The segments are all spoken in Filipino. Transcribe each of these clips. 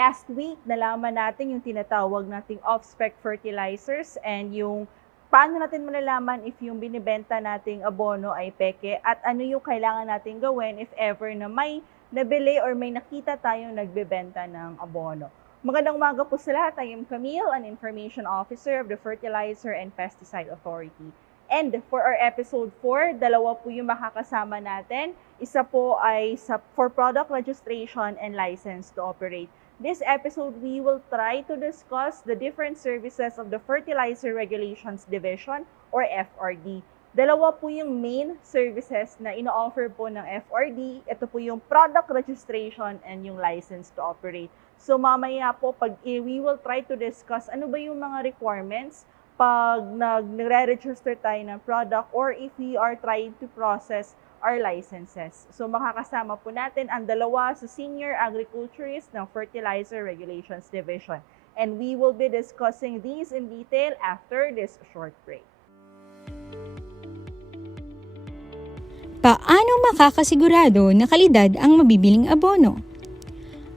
Last week, nalaman natin yung tinatawag nating off-spec fertilizers and yung paano natin malalaman if yung binibenta nating abono ay peke at ano yung kailangan natin gawin if ever na may nabili or may nakita tayong nagbebenta ng abono. Magandang umaga po sa lahat. I am Camille, an Information Officer of the Fertilizer and Pesticide Authority. And for our episode 4, dalawa po yung makakasama natin. Isa po ay for product registration and license to operate. This episode, we will try to discuss the different services of the Fertilizer Regulations Division or FRD. Dalawa po yung main services na ino-offer po ng FRD. Ito po yung product registration and yung license to operate. So mamaya po, we will try to discuss ano ba yung mga requirements pag nagre-register tayo ng product or if we are trying to process our licenses. So makakasama po natin ang dalawa sa Senior Agriculturist ng Fertilizer Regulations Division. And we will be discussing these in detail after this short break. Paano makakasigurado na kalidad ang mabibiling abono?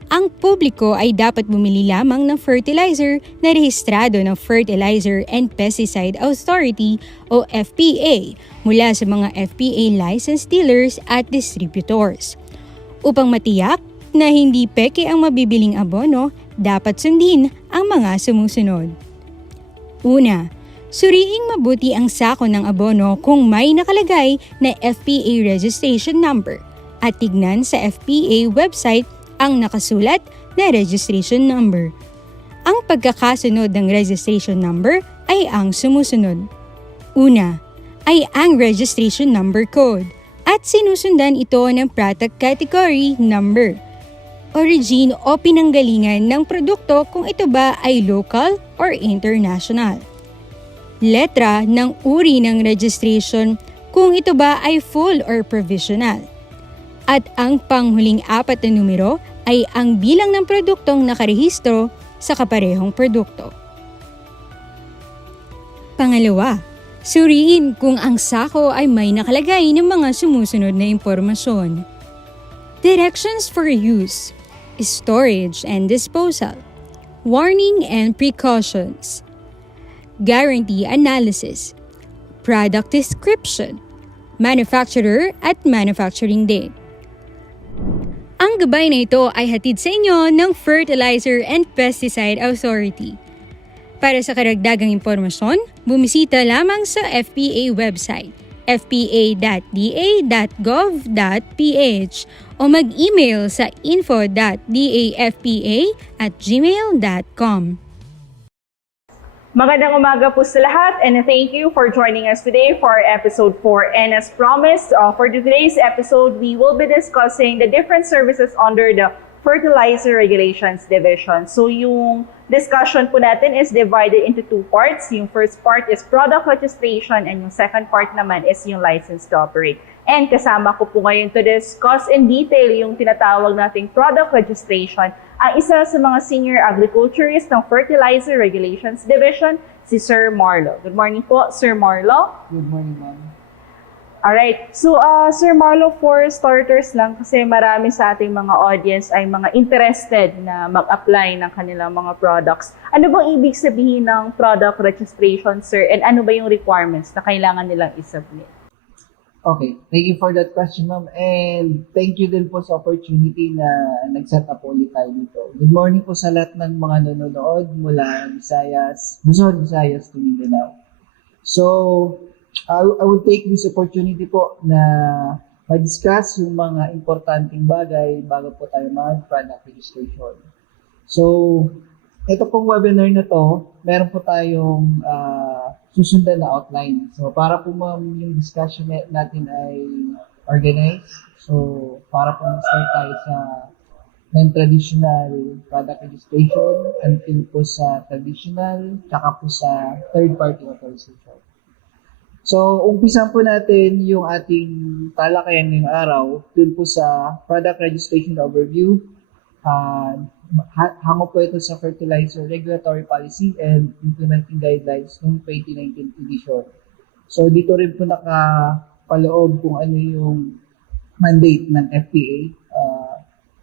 Ang publiko ay dapat bumili lamang ng fertilizer na rehistrado ng Fertilizer and Pesticide Authority o FPA mula sa mga FPA licensed dealers at distributors. Upang matiyak na hindi peke ang mabibiling abono, dapat sundin ang mga sumusunod. Una, suriing mabuti ang sako ng abono kung may nakalagay na FPA registration number at tignan sa FPA website ang nakasulat na registration number. Ang pagkakasunod ng registration number ay ang sumusunod. Una, ay ang registration number code at sinusundan ito ng product category number, origin o pinanggalingan ng produkto kung ito ba ay local or international. Letra ng uri ng registration kung ito ba ay full or provisional. At ang panghuling 4 na numero ay ang bilang ng produktong nakarehistro sa kaparehong produkto. Pangalawa, suriin kung ang sako ay may nakalagay ng mga sumusunod na impormasyon. Directions for use, storage and disposal, warning and precautions, guarantee analysis, product description, manufacturer at manufacturing date. Ang gabay na ito ay hatid sa inyo ng Fertilizer and Pesticide Authority. Para sa karagdagang impormasyon, bumisita lamang sa FPA website fpa.da.gov.ph o mag-email sa info.dafpa@gmail.com. Magandang umaga po sa lahat and thank you for joining us today for our episode 4. And as promised, for today's episode, we will be discussing the different services under the Fertilizer Regulations Division. So yung discussion po natin is divided into 2 parts. Yung first part is product registration and yung second part naman is yung license to operate. And kasama ko po ngayon to discuss in detail yung tinatawag nating product registration ang isa sa mga senior agriculturist ng Fertilizer Regulations Division, si Sir Marlo. Good morning po, Sir Marlo. Good morning, ma'am. Alright, so Sir Marlo, for starters lang, kasi marami sa ating mga audience ay mga interested na mag-apply ng kanilang mga products. Ano bang ibig sabihin ng product registration, sir? And ano ba yung requirements na kailangan nilang isubmit? Okay, thank you for that question, ma'am. And thank you din po sa opportunity na nag-set up ulit tayo dito. Good morning po sa lahat ng mga nanonood mula Visayas, Luzon, Visayas to Mindanao. So, I will take this opportunity po na ma-discuss yung mga importanteng bagay bago po tayo mag-product registration. So, ito pong webinar na to, meron po tayong susundan na outline. So, para po ma'am yung discussion natin ay organized. So, para po mag-start tayo sa non-traditional product registration until po sa traditional, tsaka po sa third-party authorization. So, umpisan po natin yung ating talakayan ngayong araw dun po sa Product Registration Overview. Hango po ito sa Fertilizer Regulatory Policy and Implementing Guidelines noong 2019 edition. So, dito rin po nakapaloob kung ano yung mandate ng FDA.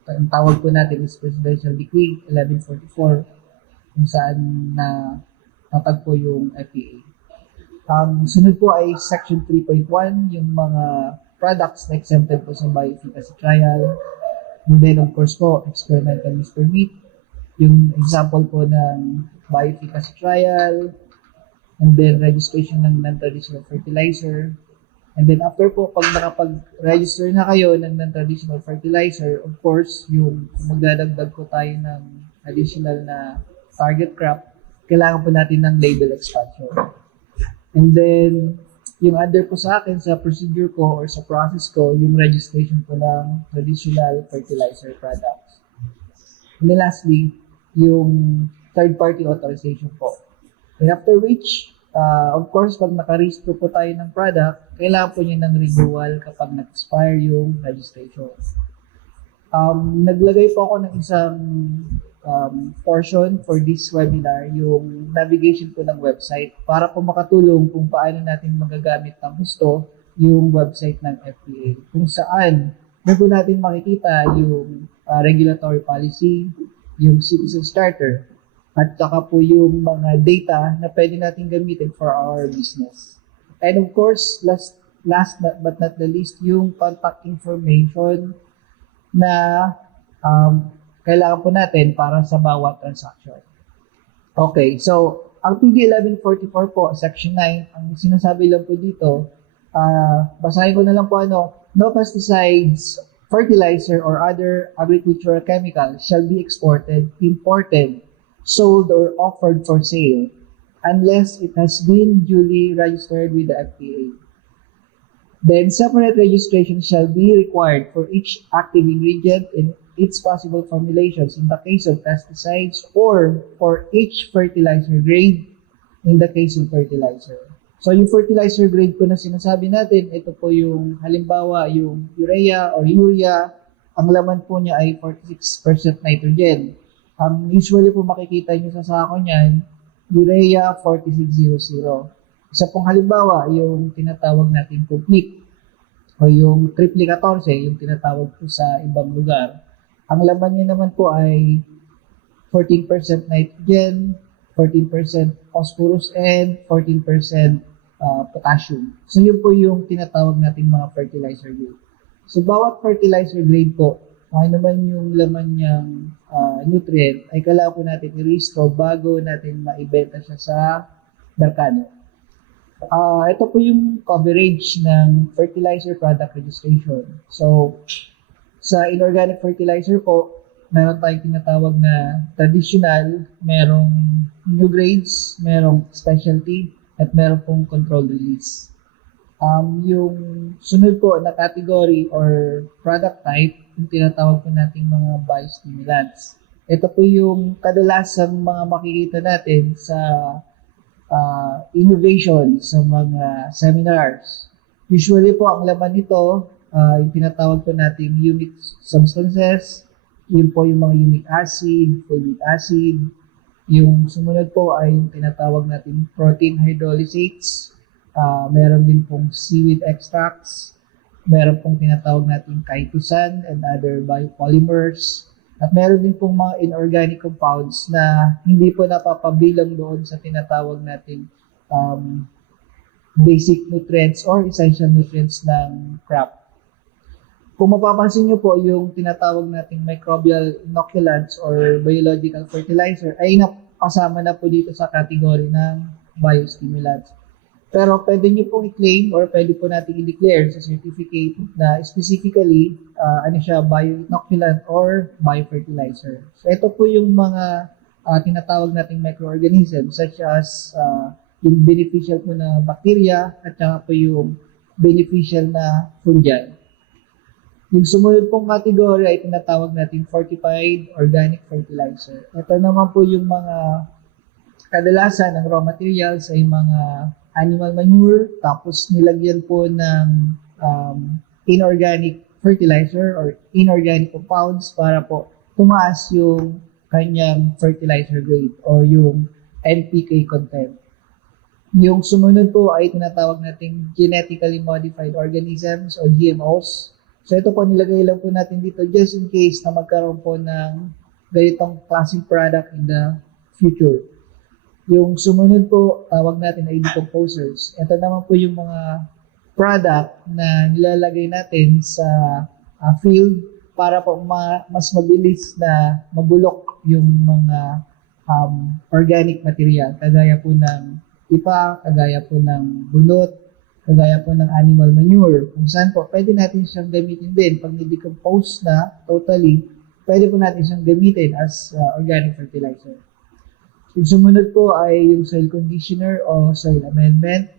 Ang tawag po natin is Presidential Decree 1144 kung saan natagpo yung FDA. Sunod po ay Section 3.1, yung mga products na exempted po sa bioefficacy trial. And then, of course po, experimental use permit. Yung example po ng bioefficacy trial. And then, registration ng non-traditional fertilizer. And then, after po, pag nakapag-register na kayo ng non-traditional fertilizer, of course, yung magdadagdag po tayo ng additional na target crop, kailangan po natin ng label expansion. And then, yung under po sa akin, sa procedure ko or sa process ko, yung registration po ng traditional fertilizer products. And then lastly, yung third-party authorization po. And after which, of course, pag nakarehistro po tayo ng product, kailangan po niya ng renewal kapag nag-expire yung registration. Naglagay po ako ng isang portion for this webinar, yung navigation po ng website para po makatulong kung paano natin magagamit ng gusto yung website ng FDA. Kung saan, doon po natin makikita yung regulatory policy, yung citizen starter, at saka po yung mga data na pwede natin gamitin for our business. And of course, last but not the least, yung contact information na kailangan po natin para sa bawat transaction. Okay, so ang PD 1144 po, Section 9, ang sinasabi lang po dito, basahin ko na lang po no pesticides, fertilizer, or other agricultural chemicals shall be exported, imported, sold, or offered for sale unless it has been duly registered with the FDA. Then separate registration shall be required for each active ingredient in its possible formulations in the case of pesticides or for each fertilizer grade in the case of fertilizer. So yung fertilizer grade po na sinasabi natin, ito po yung halimbawa yung urea or urea, ang laman po niya ay 46% nitrogen. Usually po makikita nyo sa sako niyan, urea 4600. Isa pong halimbawa, yung tinatawag natin complete o yung triple 14, yung tinatawag po sa ibang lugar. Ang laman niya naman po ay 14% nitrogen, 14% phosphorus, and 14% potassium. So yun po yung tinatawag nating mga fertilizer grade. So bawat fertilizer grade po, ano naman yung laman niyang nutrient, ay kailangan po natin i-restore bago natin maibenta siya sa merkado. Ito po yung coverage ng fertilizer product registration. So, sa inorganic fertilizer po, meron tayong tinatawag na traditional, merong new grades, merong specialty, at meron pong controlled release. Yung sunod po na category or product type, yung tinatawag po nating mga biostimulants. Ito po yung kadalasang mga makikita natin sa innovation sa mga seminars. Usually po, ang laman nito, yung tinatawag po nating humic substances, yun po yung mga humic acid, fulvic acid. Yung sumunod po ay yung tinatawag nating protein hydrolysates. Meron din pong seaweed extracts. Meron pong tinatawag nating chitosan and other biopolymers. At meron din pong mga inorganic compounds na hindi po napapabilang doon sa tinatawag nating basic nutrients or essential nutrients ng crop. Kung mapapansin nyo po, yung tinatawag nating microbial inoculants or biological fertilizer ay kasama na po dito sa category ng biostimulants. Pero pwede nyo pong i-claim or pwede po natin i-declare sa certificate na specifically bio-inoculant or biofertilizer. So ito po yung mga tinatawag nating microorganisms such as yung beneficial po na bacteria at saka po yung beneficial na fungi. Yung sumunod pong category ay tinatawag nating fortified organic fertilizer. Ito naman po yung mga kadalasan ng raw materials ay mga animal manure, tapos nilagyan po ng inorganic fertilizer or inorganic compounds para po tumaas yung kanyang fertilizer grade o yung NPK content. Yung sumunod po ay tinatawag nating genetically modified organisms o GMOs. So ito po nilagay lang po natin dito just in case na magkaroon po ng ganitong klaseng product in the future. Yung sumunod po, tawag natin ay decomposers. Ito naman po yung mga product na nilalagay natin sa field para po mas mabilis na mabulok yung mga organic material. Kagaya po ng ipa, kagaya po ng bunot, kagaya po ng animal manure. Kung saan po, pwede natin siyang gamitin din. Pag na-decompose na totally, pwede po natin siyang gamitin as organic fertilizer. Yung sumunod po ay yung soil conditioner o soil amendment.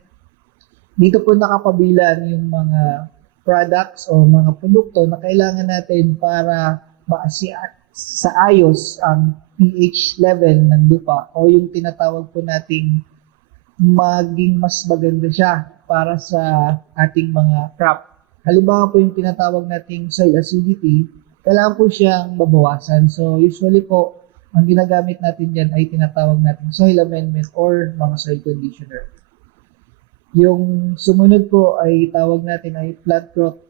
Dito po nakapabilan yung mga products o mga produkto na kailangan natin para sa ayos ang pH level ng lupa o yung tinatawag po nating maging mas maganda siya para sa ating mga crop. Halimbawa po yung tinatawag nating soil acidity, kailangan po siyang babawasan. So usually po, ang ginagamit natin dyan ay tinatawag natin soil amendment or mga soil conditioner. Yung sumunod po ay tawag natin ay plant growth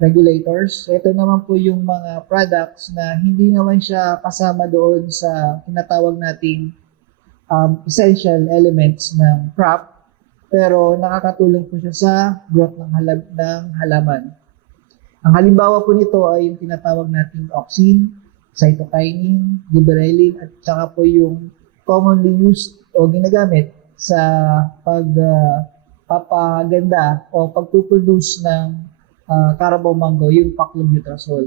regulators. Ito naman po yung mga products na hindi naman siya kasama doon sa tinatawag nating essential elements ng crop, pero nakakatulong po siya sa growth ng halaman. Ang halimbawa po nito ay yung tinatawag nating auxin, cytokinin, gibberellin, at saka po yung commonly used o ginagamit sa pagpapaganda o pagpuproduce ng carabao mango, yung paclobutrazol.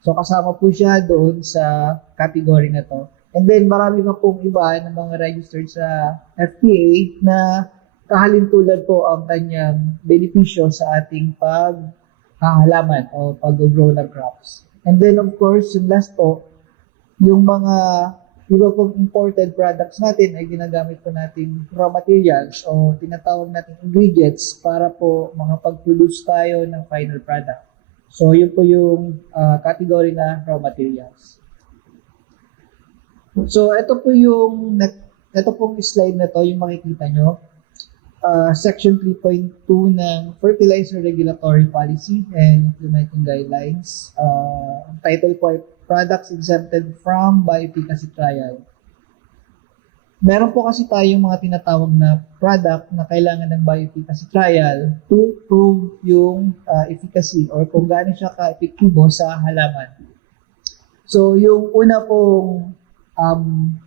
So kasama po siya doon sa category na to. And then marami pa pong iba ng mga registered sa FDA na kahalintulad po ang kanyang benepisyo sa ating paghahalaman o pag-grow ng crops. And then of course, yung last po, yung mga iba pong imported products natin ay ginagamit po natin raw materials o tinatawag natin ingredients para po makapag-produce tayo ng final product. So yun po yung category na raw materials. So ito pong slide na to, yung makikita nyo. Section 3.2 ng Fertilizer Regulatory Policy and Implementing Guidelines. Ang title po ay Products Exempted from Bioefficacy Trial. Meron po kasi tayong mga tinatawag na product na kailangan ng bioefficacy trial to prove yung efficacy or kung gaano siya ka-epektibo sa halaman. So yung una pong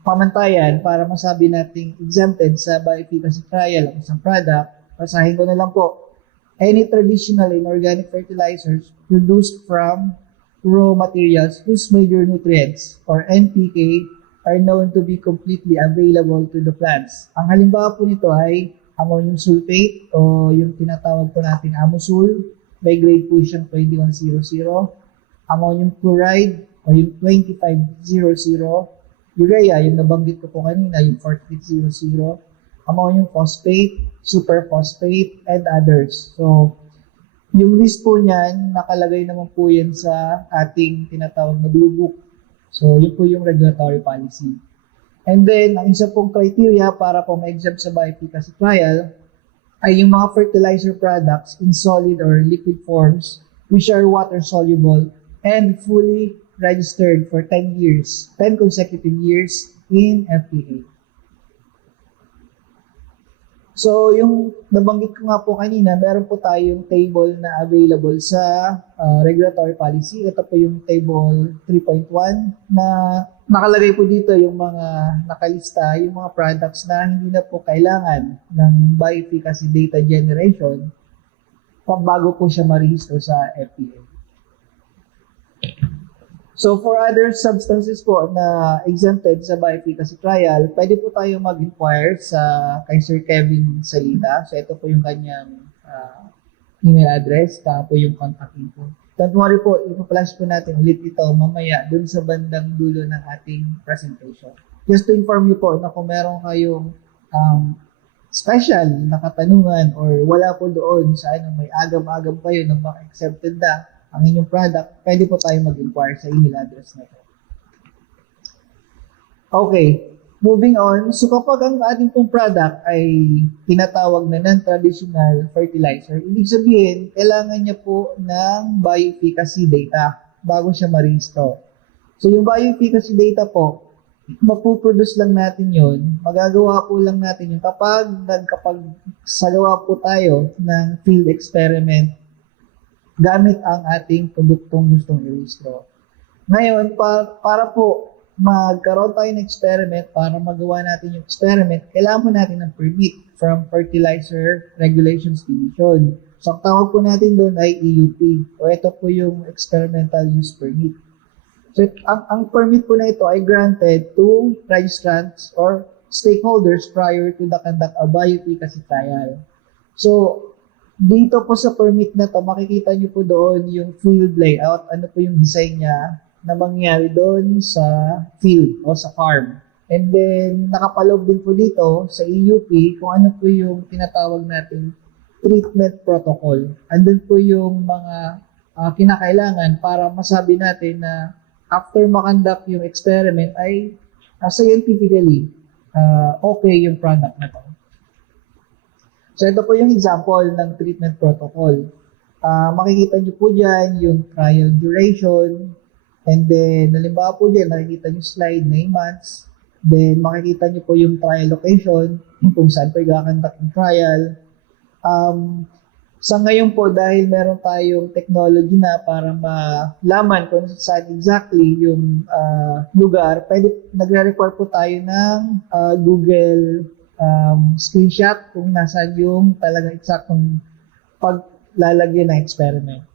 pamantayan para masabi nating exempted sa bioefficacy trial ang isang product, basahin ko na lang po. Any traditional inorganic fertilizers produced from raw materials whose major nutrients or NPK are known to be completely available to the plants. Ang halimbawa po nito ay ammonium sulfate o yung tinatawag po natin Amosul. May grade po siyang 2100. Ammonium chloride o yung 2500. Urea, yung nabanggit ko po kanina, yung 4800, ammonium phosphate, superphosphate, and others. So, yung list po niyan, nakalagay naman po yan sa ating tinatawag na blue book. So, yun po yung regulatory policy. And then, ang isa pong criteria para po ma-exempt sa bioefficacy trial ay yung mga fertilizer products in solid or liquid forms which are water-soluble and fully registered for 10 years, 10 consecutive years in FDA. So, yung nabanggit ko nga po kanina, meron po tayong table na available sa regulatory policy. Ito po yung table 3.1 na nakalagay po dito yung mga nakalista, yung mga products na hindi na po kailangan ng bioefficacy data generation bago po siya marehistro sa FDA. So for other substances po na exempted sa bioefficacy trial, pwede po tayo mag-inquire kay Sir Kevin Salita. So ito po yung kanyang email address, po yung contact info. Don't worry po, ipa-flash po natin ulit ito mamaya dun sa bandang dulo ng ating presentation. Just to inform you po na kung meron kayong special na katanungan or wala po doon sa may agam-agam kayo na baka accepted na ang inyong product, pwede po tayo mag-inquire sa email address na to. Okay, moving on. So kapag ang ating pong product ay tinatawag na non-traditional fertilizer, ibig sabihin, kailangan niya po ng bioefficacy data bago siya ma-restore. So yung bioefficacy data po, mapuproduce lang natin yun, magagawa po lang natin yun kapag sagawa po tayo ng field experiment gamit ang ating produktong gustong i-restore. Ngayon, para po magkaroon tayo ng experiment, para magawa natin yung experiment, kailangan po natin ng permit from Fertilizer Regulations Division. So, ang tawag po natin doon ay EUP. O ito po yung Experimental Use Permit. So, ang permit po na ito ay granted to registrants or stakeholders prior to the conduct of bioefficacy trial. So, dito po sa permit na to, makikita nyo po doon yung field layout, ano po yung design niya na mangyari doon sa field o sa farm. And then, nakapaloob din po dito sa EUP kung ano po yung tinatawag natin treatment protocol. Andun po yung mga kinakailangan para masabi natin na after makonduct yung experiment ay scientifically okay yung product na to. So, ito po yung example ng treatment protocol. Makikita nyo po dyan yung trial duration, and then, halimbawa po dyan, nakikita nyo slide 9 months, then makikita nyo po yung trial location, kung saan po i-conduct yung trial. Sa ngayon po, dahil meron tayong technology na para malaman kung saan exactly yung lugar, nagre-require po tayo ng Google screenshot kung nasaan yung talagang eksaktong paglalagyan ng experiment.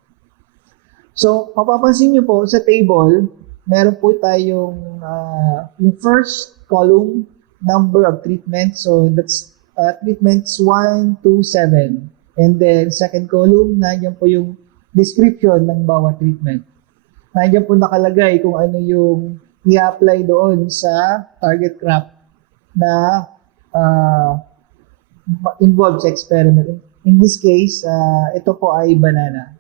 So, mapapansin nyo po sa table, meron po tayong yung first column, number of treatments. So, that's treatments 1 to 7. And then, second column, nandiyan po yung description ng bawat treatment. Nandiyan po nakalagay kung ano yung i-apply doon sa target crop na involved sa experiment. In this case, ito po ay banana.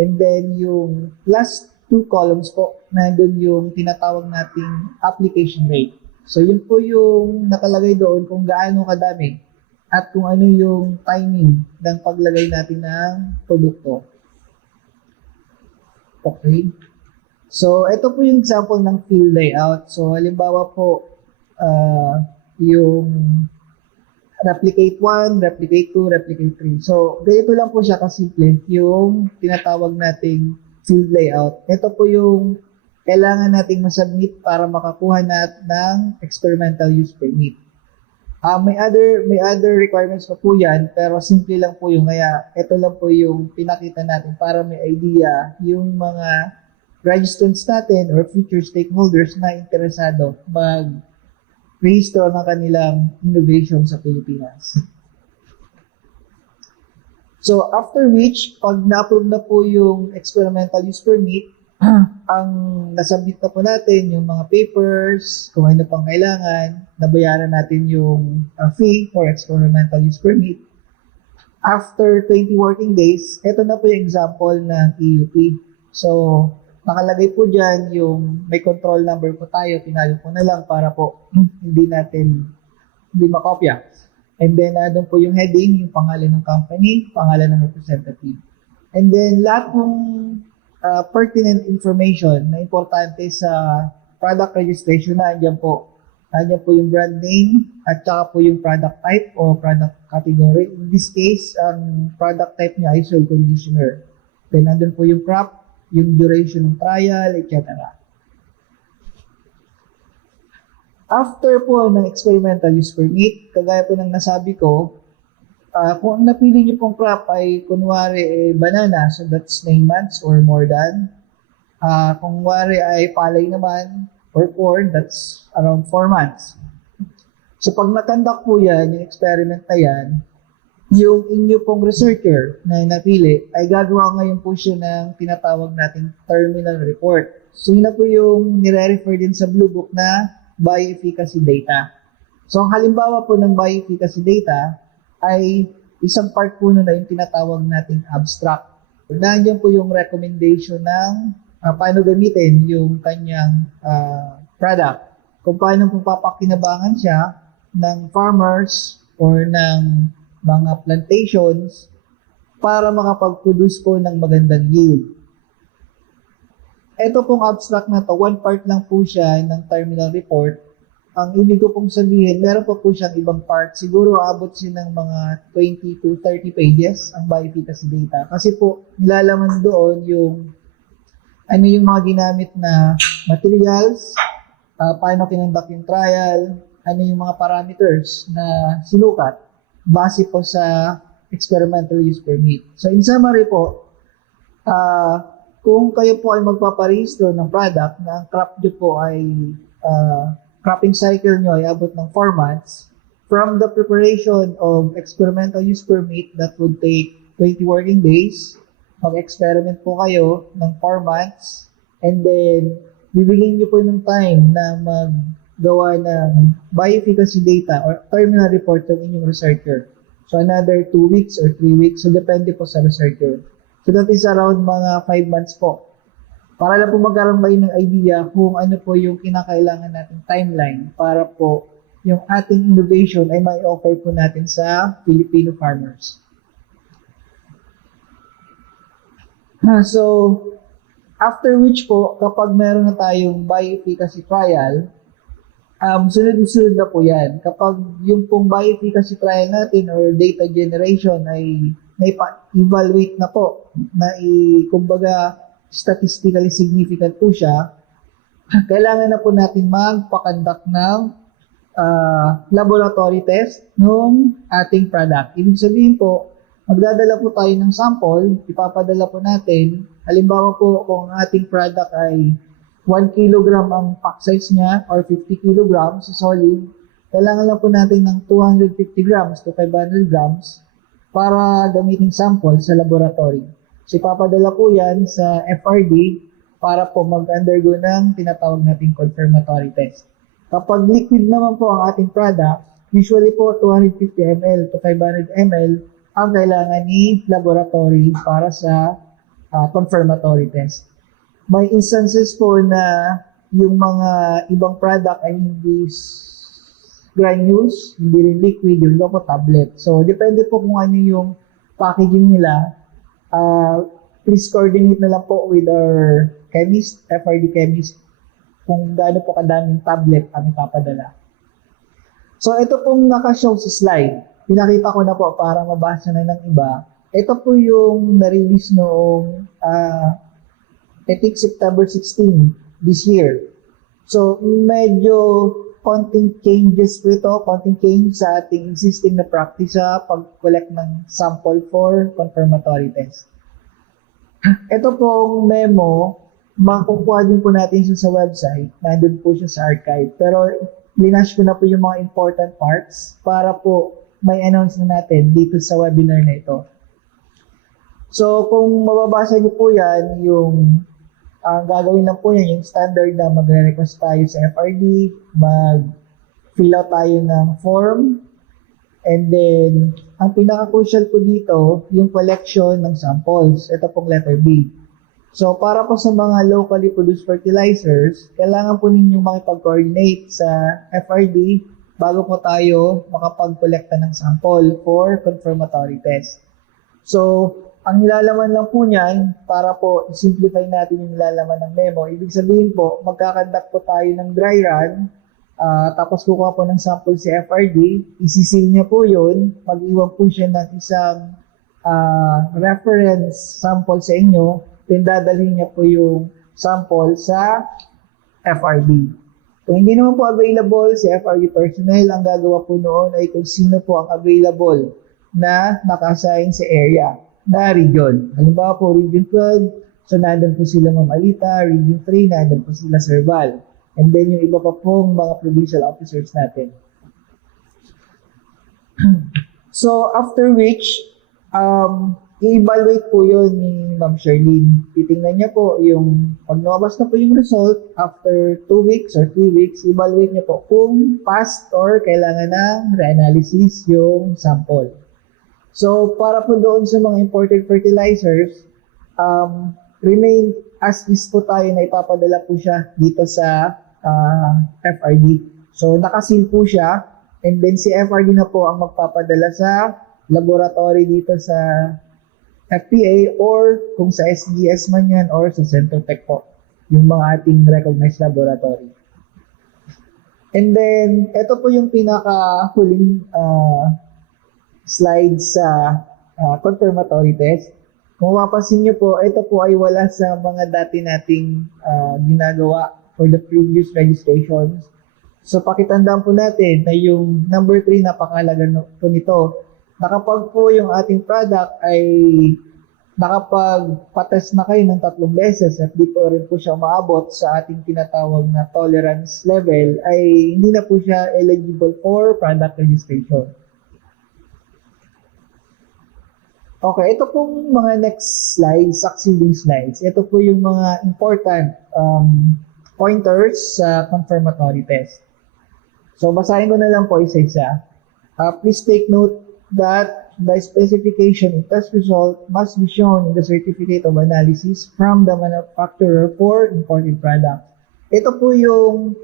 And then, yung last two columns po, nandun yung tinatawag nating application rate. So, yun po yung nakalagay doon kung gaano kadami at kung ano yung timing ng paglagay natin ng produkto. Okay. So, ito po yung example ng field layout. So, halimbawa po, yung replicate 1, replicate 2, replicate 3. So, ganito lang po siya kasimple yung tinatawag nating field layout. Ito po yung kailangan nating masubmit para makakuha natin ng experimental use permit. May other requirements pa po yan, pero simple lang po yung kaya ito lang po yung pinakita natin para may idea yung mga registrants natin or future stakeholders na interesado mag-register ng kanilang innovation sa Pilipinas. So, after which, pag na-approve na po yung experimental use permit, ang nasubmit na po natin yung mga papers, kung ano pang kailangan, nabayaran natin yung fee for experimental use permit. After 20 working days, ito na po yung example ng EUP. So, nakalagay po dyan yung may control number po tayo, pinalo po na lang para po hindi makopya. And then, doon po yung heading, yung pangalan ng company, pangalan ng representative. And then, lahat ng pertinent information na importante sa product registration na andyan po. Andyan po yung brand name at saka po yung product type o product category. In this case, ang product type niya ay soil conditioner. Then, andun po yung crop, yung duration ng trial, etc. After po ng experimental use permit, kagaya po ng nasabi ko, kung ang napili niyo pong crop ay kunwari banana, so that's 9 months or more than. Kung kunwari ay palay naman or corn, that's around 4 months. So pag nakandak po yan, yung experiment na yan, yung inyo pong researcher na napili ay gagawa ngayon po siya ng tinatawag nating terminal report. So yun na po yung nire-refer din sa Blue Book na bioefficacy data. So ang halimbawa po ng bioefficacy data, ay isang part po nun na yung tinatawag nating abstract. Nandiyan po yung recommendation ng paano gamitin yung kanyang product. Kung paano po papakinabangan siya ng farmers or ng mga plantations para makapag-produce po ng magandang yield. Ito pong abstract na to, one part lang po siya ng terminal report. Ang ibig ko pong sabihin, meron pa po siyang ibang part. Siguro abot siya ng mga 20 to 30 pages ang bioefficacy data. Kasi po, nilalaman doon yung ano yung mga ginamit na materials, paano kinonduct yung trial, ano yung mga parameters na sinukat base po sa experimental use permit. So in summary po, kung kayo po ay magpaparehistro ng product na ang crop nyo po ay cropping cycle nyo ay abot ng 4 months, from the preparation of experimental use permit that would take 20 working days, mag-experiment po kayo ng 4 months, and then bibigyan nyo po ng time na maggawa ng bioefficacy data or terminal report ng inyong researcher. So another 2 weeks or 3 weeks, so depende po sa researcher. So that is around mga 5 months po. Para lang po magkaroon kayo ng idea kung ano po yung kinakailangan nating timeline para po yung ating innovation ay may offer po natin sa Filipino farmers. So, after which po, kapag meron na tayong bioefficacy trial, sunod-sunod na po yan. Kapag yung pong bioefficacy trial natin or data generation ay evaluate na po, na kumbaga statistically significant po siya, kailangan na po natin magpakandak ng laboratory test ng ating product. Ibig sabihin po, magdadala po tayo ng sample, ipapadala po natin. Halimbawa po, kung ang ating product ay 1 kilogram ang pack size niya or 50 kilograms sa solid, kailangan lang po natin ng 250 grams to 500 grams para gamitin sample sa laboratory. So, ipapadala po yan sa FRD para po mag-undergo ng tinatawag nating confirmatory test. Kapag liquid naman po ang ating product, usually po 250 ml to 500 ml ang kailangan ni laboratory para sa confirmatory test. May instances po na yung mga ibang product ay hindi granules, hindi rin liquid, yung iba po tablet. So, depende po kung ano yung packaging nila. Please coordinate na lang po with our chemist, FRD chemist, kung gaano po kadaming tablet ang ipapadala. So, ito pong nakashow sa slide. Pinakita ko na po para mabasa na ng iba. Ito po yung na-release noong I think September 16 this year. So, medyo konting changes po ito, konting change sa ating existing na practice sa pag-collect ng sample for confirmatory test. Ito pong memo, makukuha din po natin siya sa website. Nandun po siya sa archive. Pero, linash ko na po yung mga important parts para po may announce na natin dito sa webinar na ito. So, kung mababasa niyo po yan, yung gagawin lang po yan, yung standard na magre-request tayo sa FRD, mag-fill out tayo ng form, and then, ang pinaka-crucial po dito, yung collection ng samples. Ito pong letter B. So, para po sa mga locally produced fertilizers, kailangan po ninyong makipag-coordinate sa FRD bago po tayo makapag-collecta ng sample for confirmatory test. So, ang nilalaman lang po niyan, para po i-simplify natin yung nilalaman ng memo, ibig sabihin po, magkakandak po tayo ng dry run, tapos kukuha po ng sample si FRD, isisil niya po yun, mag-iwan po siya ng isang reference sample sa inyo, then dadalhin niya po yung sample sa FRD. Kung hindi naman po available si FRD personnel, ang gagawa po noon ay kung sino po ang available na naka-assign sa area na region. Halimbawa po, Region 12, so nandun po sila Ma'am Alita, Region 3, nandun po sila Sir Val. And then yung iba pa pong mga provincial officers natin. So, after which, i-evaluate po yun ni Ma'am Sherlyn. Titingnan niya po yung, pag lumabas na po yung result, after 2 weeks or 3 weeks, i-evaluate niya po kung passed or kailangan ng reanalysis yung sample. So, para po doon sa mga imported fertilizers, remain as is po tayo na ipapadala po siya dito sa FRD. So, nakasil po siya, and then si FRD na po ang magpapadala sa laboratory dito sa FPA or kung sa SGS man yan or sa Centrotech po, yung mga ating recognized laboratory. And then, ito po yung pinaka-huling slide sa confirmatory test. Kung mapapansin nyo po, ito po ay wala sa mga dati nating ginagawa for the previous registrations. So, pakitandaan po natin na yung number 3, napakahalaga po nito. Kapag po yung ating product ay nakapag-patest na kayo ng 3 beses at di po rin po siya umaabot sa ating tinatawag na tolerance level, ay hindi na po siya eligible for product registration. Okay, ito pong mga next slides, succeeding slides. Ito po yung mga important pointers sa confirmatory test. So, basahin ko na lang po isa-isa. Please take note that the specification and test result must be shown in the certificate of analysis from the manufacturer for imported products. Ito po yung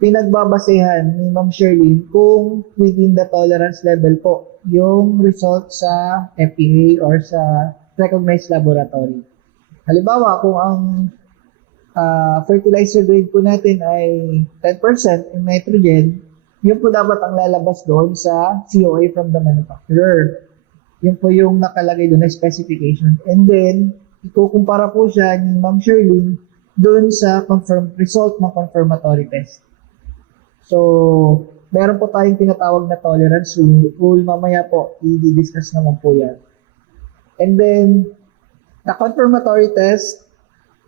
pinagbabasehan ni Ma'am Shirley kung within the tolerance level po yung result sa FPA or sa recognized laboratory. Halimbawa, kung ang fertilizer grade po natin ay 10% in nitrogen, yun po dapat ang lalabas doon sa COA from the manufacturer. Yun po yung nakalagay doon na specification. And then, ikukumpara po siya ni Ma'am Shirley doon sa result ng confirmatory test. So, meron po tayong tinatawag na tolerance rule. Mamaya po, i-discuss naman po yan. And then, the confirmatory test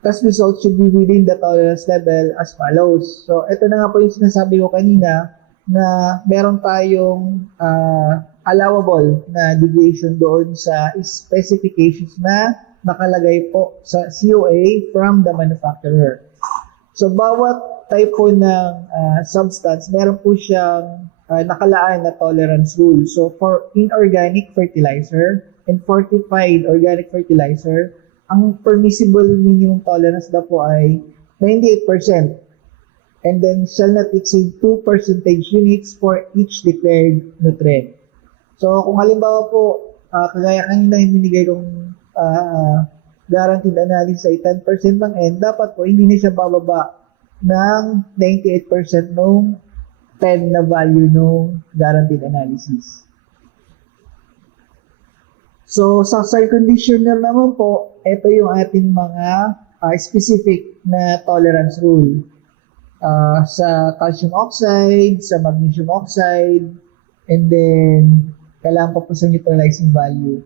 results should be within the tolerance level as follows. So, ito na nga po yung sinasabi ko kanina, na meron tayong allowable na deviation doon sa specifications na nakalagay po sa COA from the manufacturer. So, bawat type po ng substance, meron po siyang nakalaan na tolerance rule. So, for inorganic fertilizer and fortified organic fertilizer, ang permissible minimum tolerance na po ay 98%. And then shall not exceed 2 percentage units for each declared nutrient. So, kung halimbawa po, kagaya kanina yung binigay kong guaranteed analysis ay 10% lang N, dapat po hindi na siya bababa ng 98% nung 10 na value nung guaranteed analysis. So, sa soil conditioner naman po, ito yung ating mga specific na tolerance rule. Sa calcium oxide, sa magnesium oxide, and then kailangan pa po sa neutralizing value.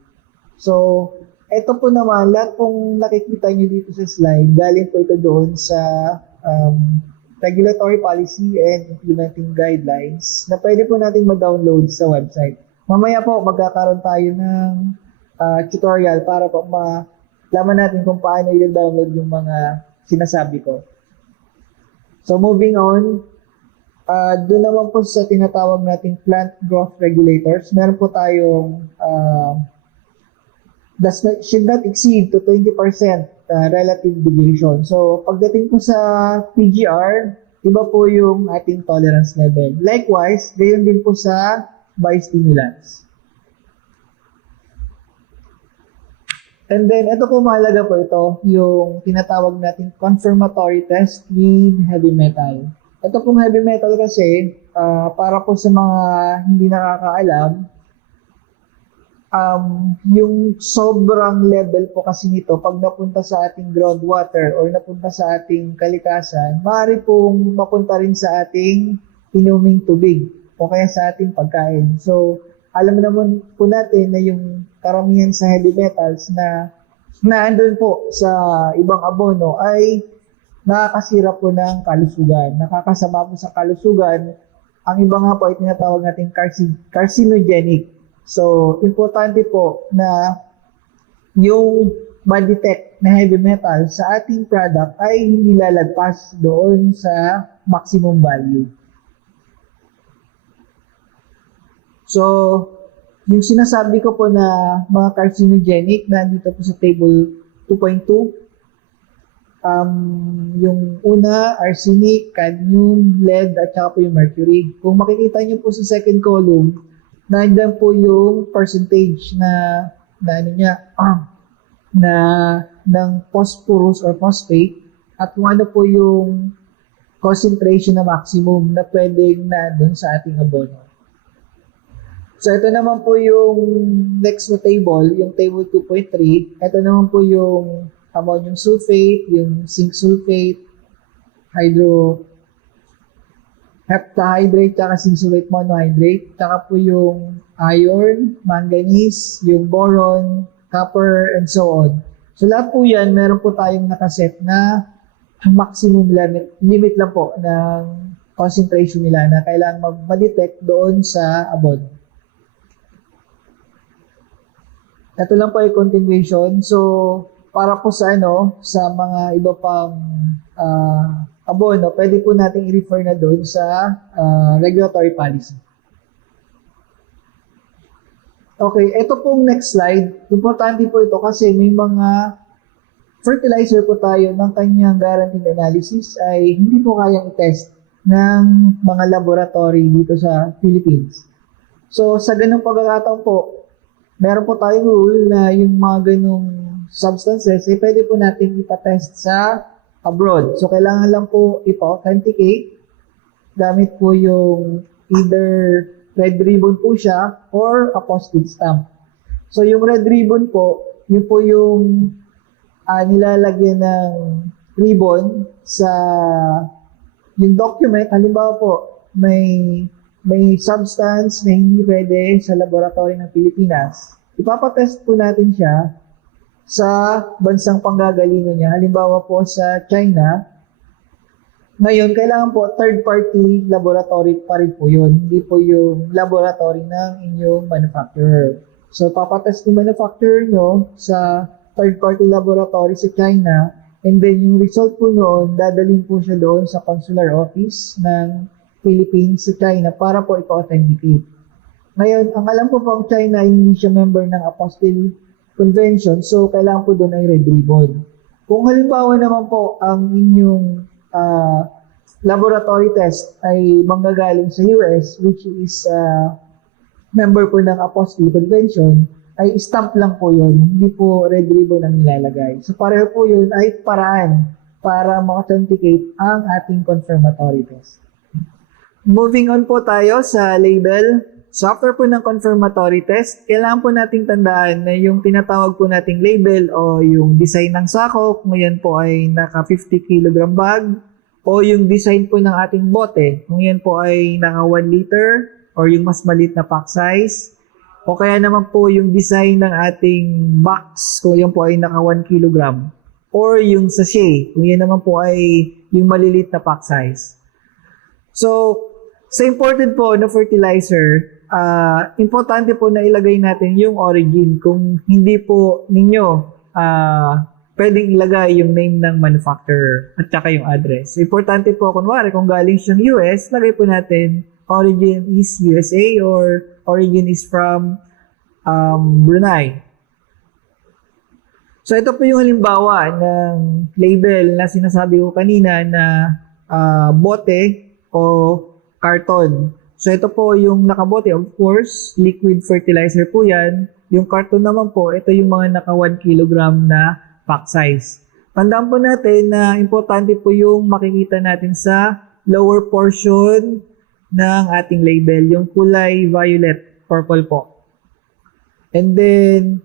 So, ito po naman, lahat pong nakikita nyo dito sa slide, galing po ito doon sa regulatory policy and implementing guidelines na pwede po natin ma-download sa website. Mamaya po, magkakaroon tayo ng tutorial para po malaman natin kung paano i-download yung mga sinasabi ko. So, moving on, doon naman po sa tinatawag nating plant growth regulators, meron po tayong should not exceed to 20% relative deviation. So, pagdating po sa PGR, iba po yung ating tolerance level. Likewise, gayon din po sa biostimulants. And then, ito po mahalaga po ito, yung tinatawag nating confirmatory test with heavy metal. Ito pong heavy metal kasi, para po sa mga hindi nakakaalam, yung sobrang level po kasi nito, pag napunta sa ating groundwater or napunta sa ating kalikasan, maaari pong mapunta rin sa ating inuming tubig o kaya sa ating pagkain. So, alam naman po natin na yung karamihan sa heavy metals na naandun po sa ibang abono ay nakakasira po ng kalusugan. Nakakasama po sa kalusugan. Ang iba nga po ay tinatawag natin carcinogenic. So, importante po na yung ma-detect na heavy metal sa ating product ay hindi lalagpas doon sa maximum value. So, yung sinasabi ko po na mga carcinogenic na dito po sa table 2.2, yung una, arsenic, cadmium, lead, at saka po yung mercury. Kung makikita nyo po sa second column, nandiyan po yung percentage ng phosphorus or phosphate at kung ano po yung concentration na maximum na pwedeng na doon sa ating abono. So ito naman po yung next na table, yung table 2.3. Ito naman po yung ammonium sulfate, yung zinc sulfate, heptahydrate, tsaka zinc sulfate monohydrate, tsaka po yung iron, manganese, yung boron, copper, and so on. So lahat po yan, meron po tayong nakaset na maximum limit lang po ng concentration nila na kailangan ma-detect doon sa abono. Ito lang po yung continuation. So, para po sa mga iba pang abono, pwede po natin i-refer na doon sa regulatory policy. Okay, ito pong next slide. Importante po ito kasi may mga fertilizer po tayo ng kanyang guaranteed analysis ay hindi po kayang i-test ng mga laboratory dito sa Philippines. So, sa ganung pagkakataon po, meron po tayong rule na yung mga ganung substances, pwede po natin ipatest sa abroad. So, kailangan lang po ipa-authenticate gamit po yung either red ribbon po siya or a postage stamp. So, yung red ribbon po, yun po yung nilalagyan ng ribbon sa yung document. Halimbawa po, may substance na hindi pwede sa laboratory ng Pilipinas, ipapatest po natin siya sa bansang panggagalingan niya. Halimbawa po sa China. Ngayon, kailangan po third-party laboratory pa rin po yun. Hindi po yung laboratory ng inyong manufacturer. So, papatest ni manufacturer nyo sa third-party laboratory sa China, and then yung result po noon, dadalhin po siya doon sa consular office ng Philippines sa China para po ipa-authenticate. Ngayon, ang alam ko po ang China ay hindi siya member ng Apostille Convention, so kailangan po doon ay red ribbon. Kung halimbawa naman po ang inyong laboratory test ay manggagaling sa US, which is member po ng Apostille Convention, ay stamp lang po yun, hindi po red ribbon ang nilalagay. So pareho po yun ay paraan para ma-authenticate ang ating confirmatory test. Moving on po tayo sa label. So after po ng confirmatory test, kailangan po nating tandaan na yung tinatawag po nating label o yung design ng sako, kung yan po ay naka 50 kg bag, o yung design po ng ating bote, kung yan po ay naka 1 liter or yung mas maliit na pack size, o kaya naman po yung design ng ating box, kung yan po ay naka 1 kg, or yung sachet, kung yan naman po ay yung maliliit na pack size. So, sa imported po na fertilizer, importante po na ilagay natin yung origin. Kung hindi po ninyo pwedeng ilagay yung name ng manufacturer at saka yung address. Importante po, kunwari, kung galing siyang US, lagay po natin origin is USA or origin is from Brunei. So, ito po yung halimbawa ng label na sinasabi ko kanina na bote o carton. So, ito po yung nakabote. Of course, liquid fertilizer po yan. Yung carton naman po, ito yung mga naka 1 kg na pack size. Tandaan po natin na importante po yung makikita natin sa lower portion ng ating label. Yung kulay violet, purple po. And then,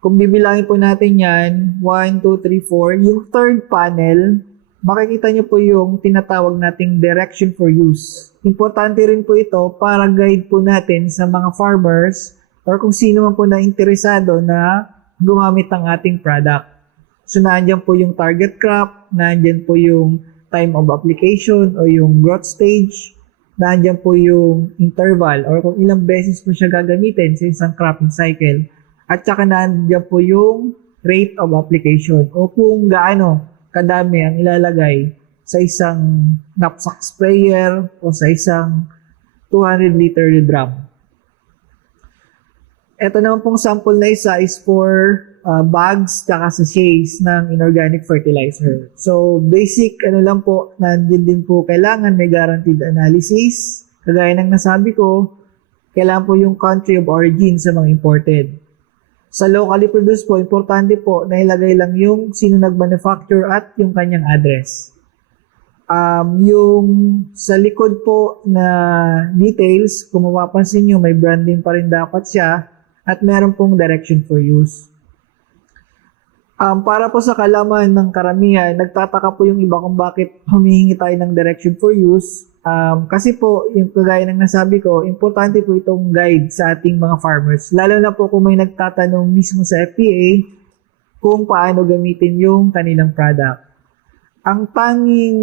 kung bibilangin po natin yan, 1, 2, 3, 4, yung third panel, makikita nyo po yung tinatawag nating direction for use. Importante rin po ito para guide po natin sa mga farmers or kung sino man po na interesado na gumamit ng ating product. So, nandiyan po yung target crop, nandiyan po yung time of application o yung growth stage, nandiyan po yung interval or kung ilang beses po siya gagamitin sa isang cropping cycle. At saka nandiyan po yung rate of application o kung gaano kadami ang ilalagay sa isang knapsack sprayer o sa isang 200 liter drum. Ito naman pong sample na isa is for bags tsaka sachets ng inorganic fertilizer. So, basic lang po, nandiyan din po kailangan may guaranteed analysis. Kagaya ng nasabi ko, kailangan po yung country of origin sa mga imported. Sa locally produced po, importante po na ilagay lang yung sino nag-manufacture at yung kanyang address. Yung sa likod po na details, kung mapapansin nyo, may branding pa rin dapat siya at meron pong direction for use. Para po sa kalaman ng karamihan, nagtataka po yung iba kung bakit humihingi tayo ng direction for use. Kasi po, yung kagaya ng nasabi ko, importante po itong guide sa ating mga farmers. Lalo na po kung may nagtatanong mismo sa FPA kung paano gamitin yung kanilang product. Ang tanging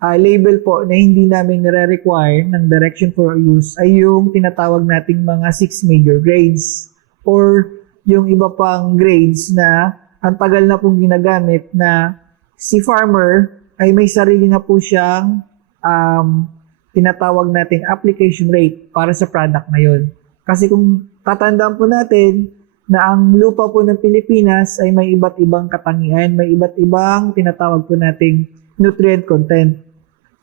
label po na hindi namin nire-require ng direction for use ay yung tinatawag nating mga 6 major grades or yung iba pang grades na ang tagal na pong ginagamit na si farmer ay may sarili na po siyang tinatawag nating application rate para sa product na yun. Kasi kung tatandaan po natin na ang lupa po ng Pilipinas ay may iba't ibang katangian, may iba't ibang tinatawag po nating nutrient content.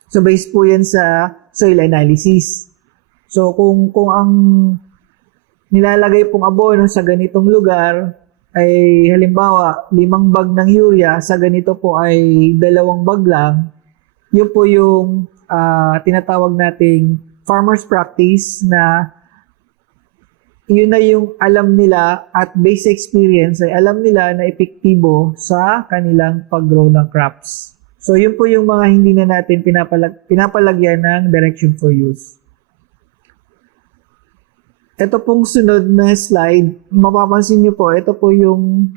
So based po yan sa soil analysis. So kung ang nilalagay pong abono sa ganitong lugar ay halimbawa 5 bag ng urea, sa ganito po ay 2 bag lang, yun po yung tinatawag nating farmer's practice na yun na yung alam nila at base experience ay alam nila na epektibo sa kanilang pag-grow ng crops. So yun po yung mga hindi na natin pinapalagyan ng direction for use. Ito pong sunod na slide, mapapansin nyo po, ito po yung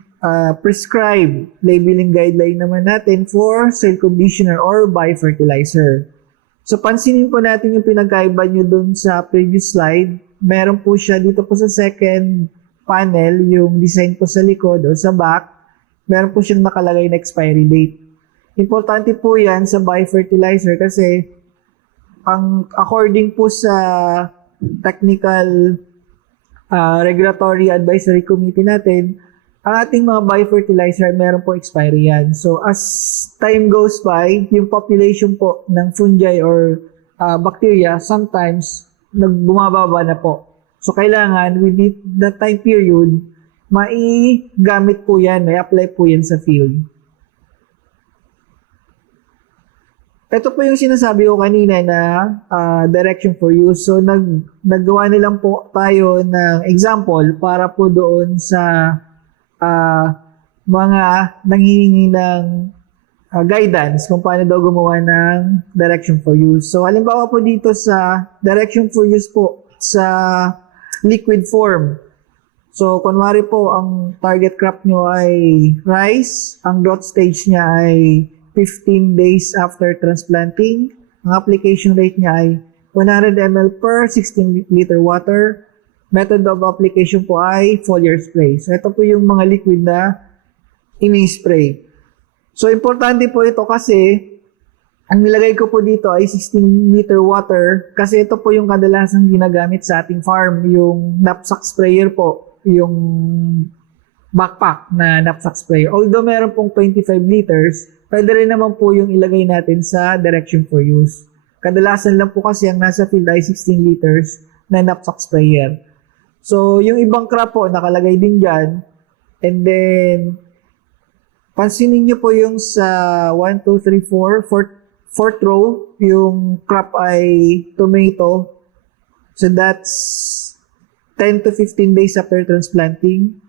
prescribed labeling guideline naman natin for soil conditioner or biofertilizer. So pansinin po natin yung pinagkaiba nyo dun sa previous slide. Meron po siya dito po sa second panel, yung design po sa likod o sa back, meron po siyang nakalagay na expiry date. Importante po yan sa biofertilizer kasi according po sa technical regulatory advisory committee natin, ang ating mga biofertilizer meron po expiry yan. So as time goes by, yung population po ng fungi or bacteria sometimes bumababa na po. So kailangan within that time period, maigamit po yan, may apply po yan sa field. Ito po yung sinasabi ko kanina na direction for use. So, naggawa nilang po tayo ng example para po doon sa mga nanghihingi ng guidance kung paano daw gumawa ng direction for use. So, halimbawa po dito sa direction for use po sa liquid form. So, kunwari po, ang target crop nyo ay rice. Ang growth stage niya ay 15 days after transplanting. Ang application rate niya ay 100 ml per 16 liter water. Method of application po ay foliar spray. So, ito po yung mga liquid na ini-spray. So, importante po ito kasi ang nilagay ko po dito ay 16 liter water kasi ito po yung kadalasang ginagamit sa ating farm. Yung knapsack sprayer po, yung backpack na knapsack sprayer. Although meron pong 25 liters, pwede rin naman po yung ilagay natin sa direction for use. Kadalasan lang po kasi ang nasa field ay 16 liters na knapsack sprayer. So, yung ibang crop po, nakalagay din dyan. And then, pansinin nyo po yung sa 1, 2, 3, 4, fourth row, yung crop ay tomato. So, that's 10 to 15 days after transplanting.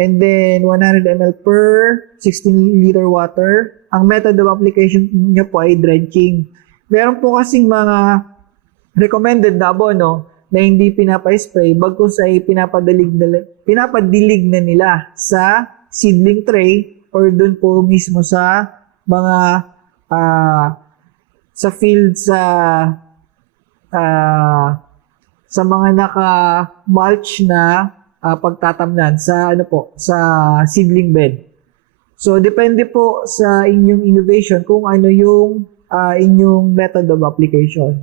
And then, 100 ml per 16 liter water. Ang method of application nyo po ay drenching. Meron po kasing mga recommended na abono na hindi pinapa-spray, bagkus ay pinapadilig na nila sa seedling tray or dun po mismo sa mga sa field sa mga naka-mulch na pagtatamnan sa sa seedling bed. So depende po sa inyong innovation kung ano yung inyong method of application.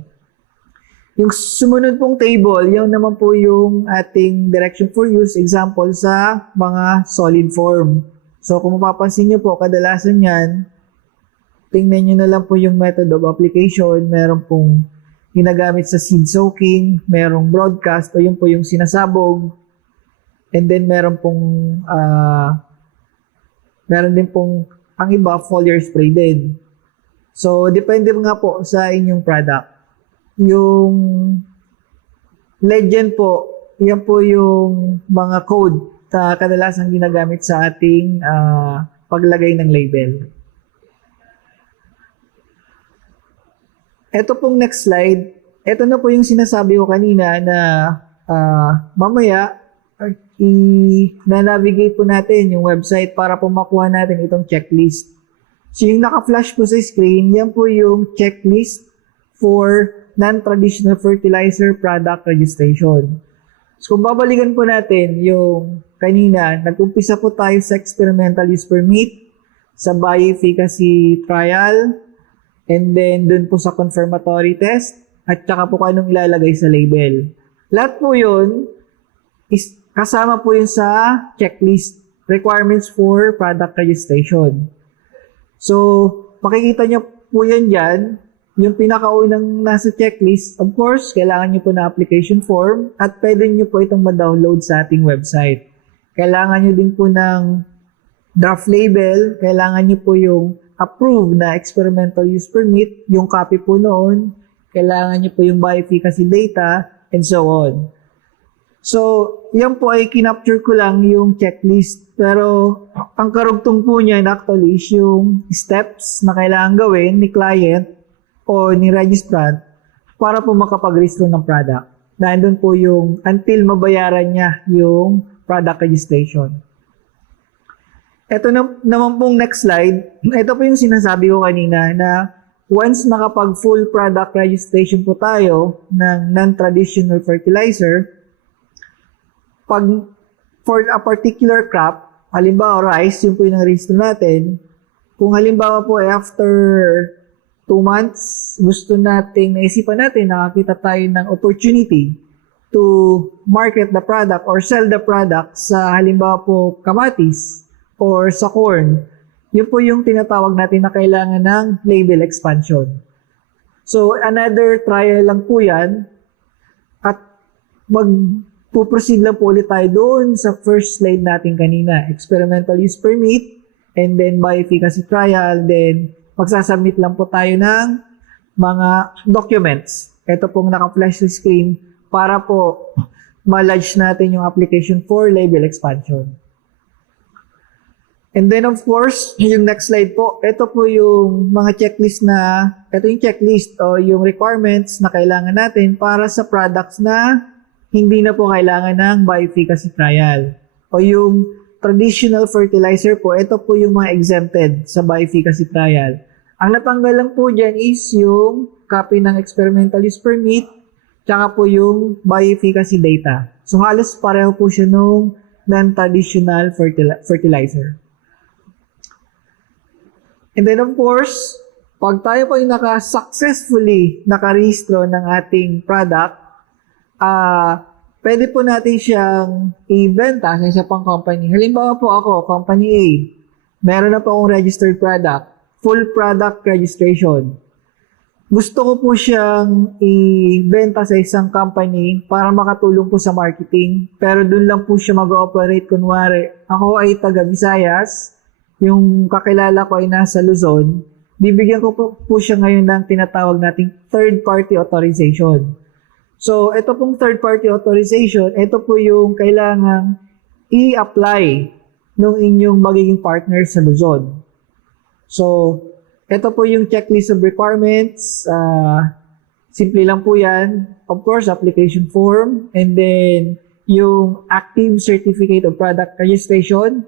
Yung sumunod pong table, yun naman po yung ating direction for use, example sa mga solid form. So kung mapapansin nyo po, kadalasan yan, tingnan nyo na lang po yung method of application. Meron pong ginagamit sa seed soaking, merong broadcast, o yun po yung sinasabog. And then meron din pong ang iba, foliar spray din. So depende nga po sa inyong product. Yung legend po, yan po yung mga code na kadalasan ginagamit sa ating paglagay ng label. Ito pong next slide, ito na po yung sinasabi ko kanina na mamaya na-navigate po natin yung website para po makuha natin itong checklist. So yung naka-flash po sa screen, yan po yung checklist for non-traditional fertilizer product registration. So kung babalikan po natin yung kanina, nag-umpisa po tayo sa experimental use permit, sa bioefficacy trial, and then dun po sa confirmatory test, at saka po kung anong ilalagay sa label. Lahat po yun, is kasama po yun sa checklist, requirements for product registration. So, makikita nyo po yan dyan, yung pinakaunang nasa checklist, of course, kailangan nyo po na application form at pwede nyo po itong ma-download sa ating website. Kailangan nyo din po ng draft label, kailangan nyo po yung approved na experimental use permit, yung copy po noon, kailangan nyo po yung bioefficacy data, and so on. So, yan po ay kinapture ko lang yung checklist. Pero, ang karugtong po niyan actually is yung steps na kailangan gawin ni client o ni registrant para po makapag-register ng product. Nandun po yung until mabayaran niya yung product registration. Ito naman pong next slide. Ito po yung sinasabi ko kanina na once nakapag full product registration po tayo ng non-traditional fertilizer, pag for a particular crop, halimbawa rice, yung po yung register natin, kung halimbawa po after 2 months, gusto nating naisipan natin, nakakita tayo ng opportunity to market the product or sell the product sa halimbawa po kamatis or sa corn, yun po yung tinatawag natin na kailangan ng label expansion. So, another trial lang po yan at magpuproceed lang po ulit tayo doon sa first slide natin kanina, experimental use permit, and then bioefficacy trial, then magsasubmit lang po tayo ng mga documents. Ito pong naka-flash sa screen para po ma-lodge natin yung application for label expansion. And then of course, yung next slide po, ito po yung mga checklist ito yung checklist o yung requirements na kailangan natin para sa products na hindi na po kailangan ng bioefficacy trial. O yung traditional fertilizer po, ito po yung mga exempted sa bioefficacy trial. Ang natanggal lang po dyan is yung copy ng experimental use permit, tsaka po yung bioefficacy data. So halos pareho po siya nung non-traditional fertilizer. And then of course, pag tayo po yung successfully nakarehistro ng ating product, pwede po natin siyang ibenta sa isa pang company. Halimbawa po ako, company A, meron na po akong registered product, full product registration. Gusto ko po siyang ibenta sa isang company para makatulong po sa marketing. Pero dun lang po siya mag-ooperate. Kunwari, ako ay taga Visayas, yung kakilala ko ay nasa Luzon, bibigyan ko po siya ngayon ng tinatawag nating third-party authorization. So, ito pong third-party authorization, ito po yung kailangang i-apply ng inyong magiging partner sa Luzon. So, ito po yung checklist of requirements. Simple lang po yan. Of course, application form. And then, yung active certificate of product registration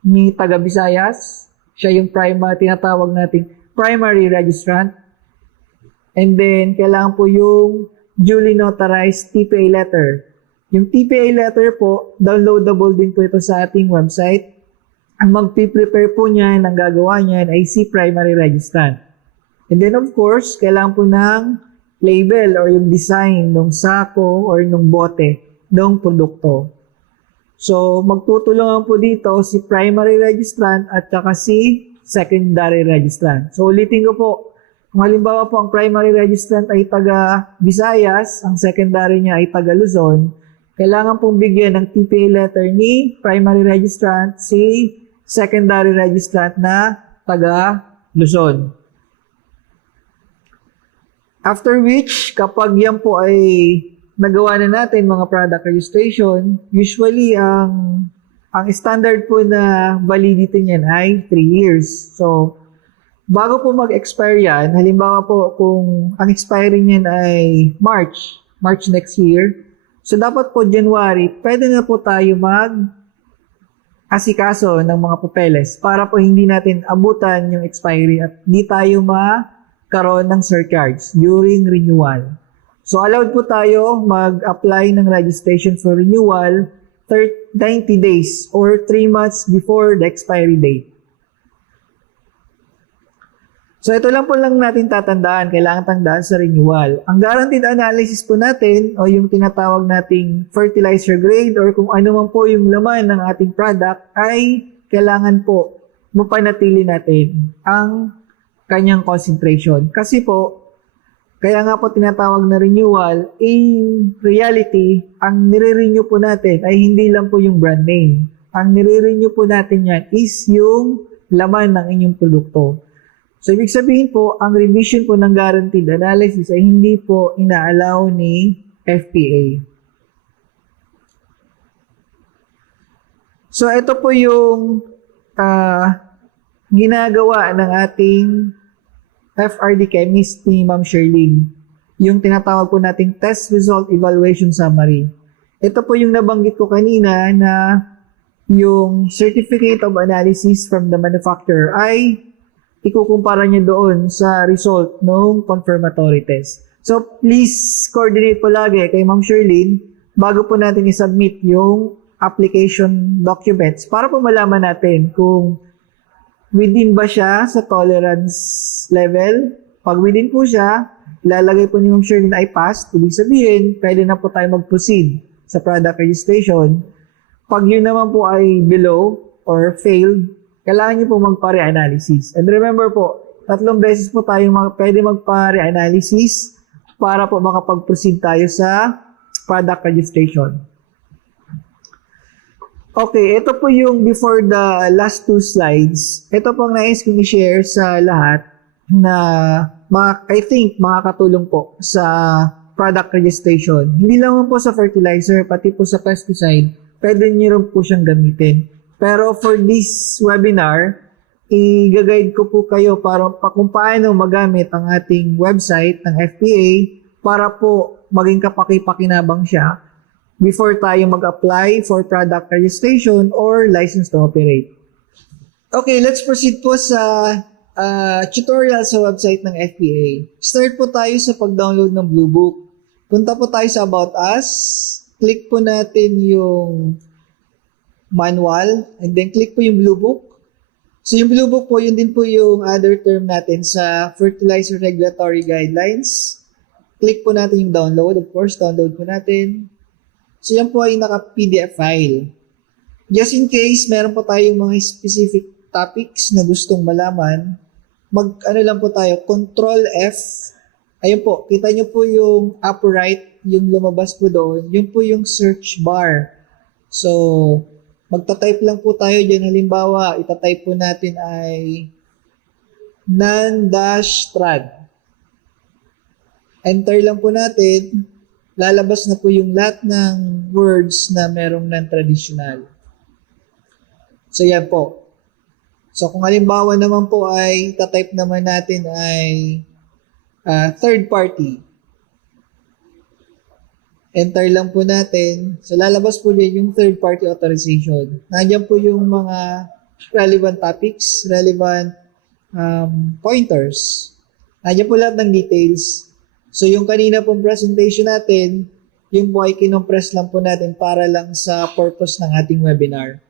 ni taga Visayas. Siya yung tinatawag nating primary registrant. And then, kailangan po yung duly notarized TPA letter. Yung TPA letter po, downloadable din po ito sa ating website. Ang mag-prepare po niyan, ang gagawa niyan ay si primary registrant. And then of course, kailangan po ng label or yung design ng sako or ng bote ng produkto. So, magtutulungan po dito si primary registrant at saka si secondary registrant. So, ulitin ko po, kung halimbawa po ang primary registrant ay taga Visayas, ang secondary niya ay taga Luzon, kailangan pong bigyan ng TPA letter ni primary registrant si secondary registrant na taga Luzon. After which, kapag yan po ay nagawa na natin mga product registration, usually ang standard po na validity niyan ay 3 years. So, bago po mag-expire yan, halimbawa po kung ang expiry niyan ay March next year, so dapat po January, pwede na po tayo asikaso ng mga papeles para po hindi natin abutan yung expiry at di tayo magkaroon ng surcharge during renewal. So, allowed po tayo mag-apply ng registration for renewal 90 days or 3 months before the expiry date. So, ito lang po natin tatandaan, kailangan tandaan sa renewal. Ang guaranteed analysis po natin o yung tinatawag nating fertilizer grade or kung ano man po yung laman ng ating product ay kailangan po mapanatili natin ang kanyang concentration. Kasi po, kaya nga po tinatawag na renewal, in reality, ang nire-renew po natin ay hindi lang po yung brand name. Ang nire-renew po natin yan is yung laman ng inyong produkto. So, ibig sabihin po, ang revision po ng guaranteed analysis ay hindi po ina-allow ni FPA. So, ito po yung ginagawa ng ating FRD chemist ni Ma'am Sherlyn. Yung tinatawag po nating test result evaluation summary. Ito po yung nabanggit ko kanina na yung certificate of analysis from the manufacturer ay ikukumpara niya doon sa result ng confirmatory test. So, please coordinate po lagi kay Ma'am Sherlyn bago po natin i-submit yung application documents para po malaman natin kung within ba siya sa tolerance level. Pag within po siya, ilalagay po ni Ma'am Sherlyn ay passed. Ibig sabihin, pwede na po tayo mag-proceed sa product registration. Pag yun naman po ay below or failed, kailangan nyo po magpa-re-analysis. And remember po, 3 beses po tayo pwede magpa-re-analysis para po makapag-proceed tayo sa product registration. Okay, ito po yung before the last 2 slides. Ito po ang nais kong i-share sa lahat na I think makakatulong po sa product registration. Hindi lang po sa fertilizer, pati po sa pesticide, pwede nyo rin po siyang gamitin. Pero for this webinar, i-guide ko po kayo para kung paano magamit ang ating website ng FPA para po maging kapaki-pakinabang siya before tayo mag-apply for product registration or license to operate. Okay, let's proceed po sa tutorial sa website ng FPA. Start po tayo sa pag-download ng Blue Book. Punta po tayo sa About Us. Click po natin yung manual and then click po yung Blue Book. So yung Blue Book po, yun din po yung other term natin sa Fertilizer Regulatory Guidelines. Click po natin yung download. Of course, download po natin. So yan po ay naka-PDF file. Just in case meron po tayong mga specific topics na gustong malaman, lang po tayo, Control F. Ayun po, kita nyo po yung upper right, yung lumabas po doon, yun po yung search bar. So, magta-type lang po tayo dyan. Halimbawa, itatype po natin ay non-trad. Enter lang po natin. Lalabas na po yung lahat ng words na merong non-traditional. So, yan po. So, kung halimbawa naman po ay tatype naman natin ay third party. Enter lang po natin. So, lalabas po din yung third party authorization. Nandiyan po yung mga relevant topics, relevant pointers. Nandiyan po lahat ng details. So, yung kanina pong presentation natin, yung po ay kinompress lang po natin para lang sa purpose ng ating webinar.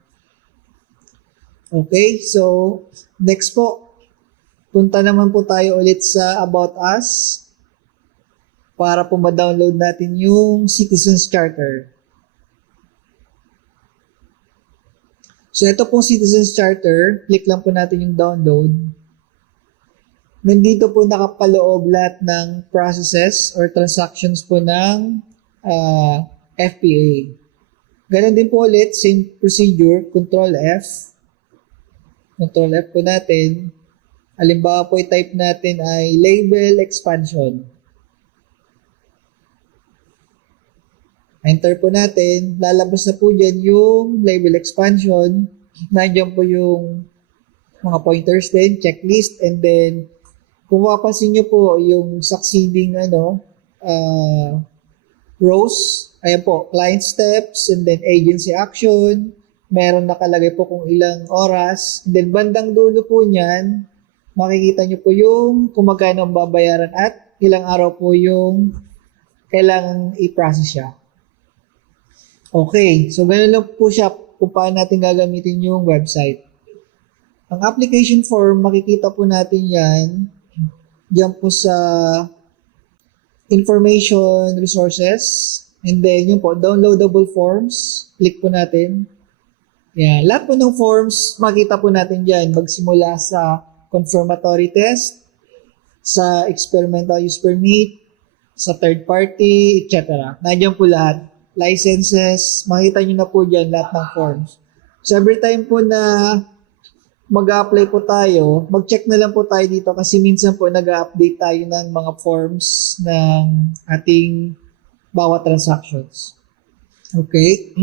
Okay, so next po, punta naman po tayo ulit sa About Us. para po ma-download natin yung Citizens Charter. So ito pong Citizens Charter, click lang po natin yung download. Nandito po nakapaloob lahat ng processes or transactions po ng FPA. Ganon din po ulit, same procedure, Control F. Control F po natin. Halimbawa po i-type natin ay label expansion. Enter po natin. Lalabas na po dyan yung label expansion. Nandiyan po yung mga pointers din, checklist, and then kung mapapansin nyo po yung succeeding rows, ayan po, client steps, and then agency action. Meron nakalagay po kung ilang oras. And then bandang dulo po niyan, makikita nyo po yung kung magkano ang babayaran at ilang araw po yung kailangan i-process siya. Okay, so ganun lang po siya kung paano natin gagamitin yung website. Ang application form, makikita po natin yan diyan po sa information resources, and then yung po, downloadable forms, click po natin. Yan, lahat po ng forms, makita po natin dyan, magsimula sa confirmatory test, sa experimental use permit, sa third party, etc. Nandiyan po lahat. Licenses, makita nyo na po dyan lahat ng forms. So every time po na mag-apply po tayo, mag-check na lang po tayo dito kasi minsan po nag-update tayo ng mga forms ng ating bawat transactions. Okay?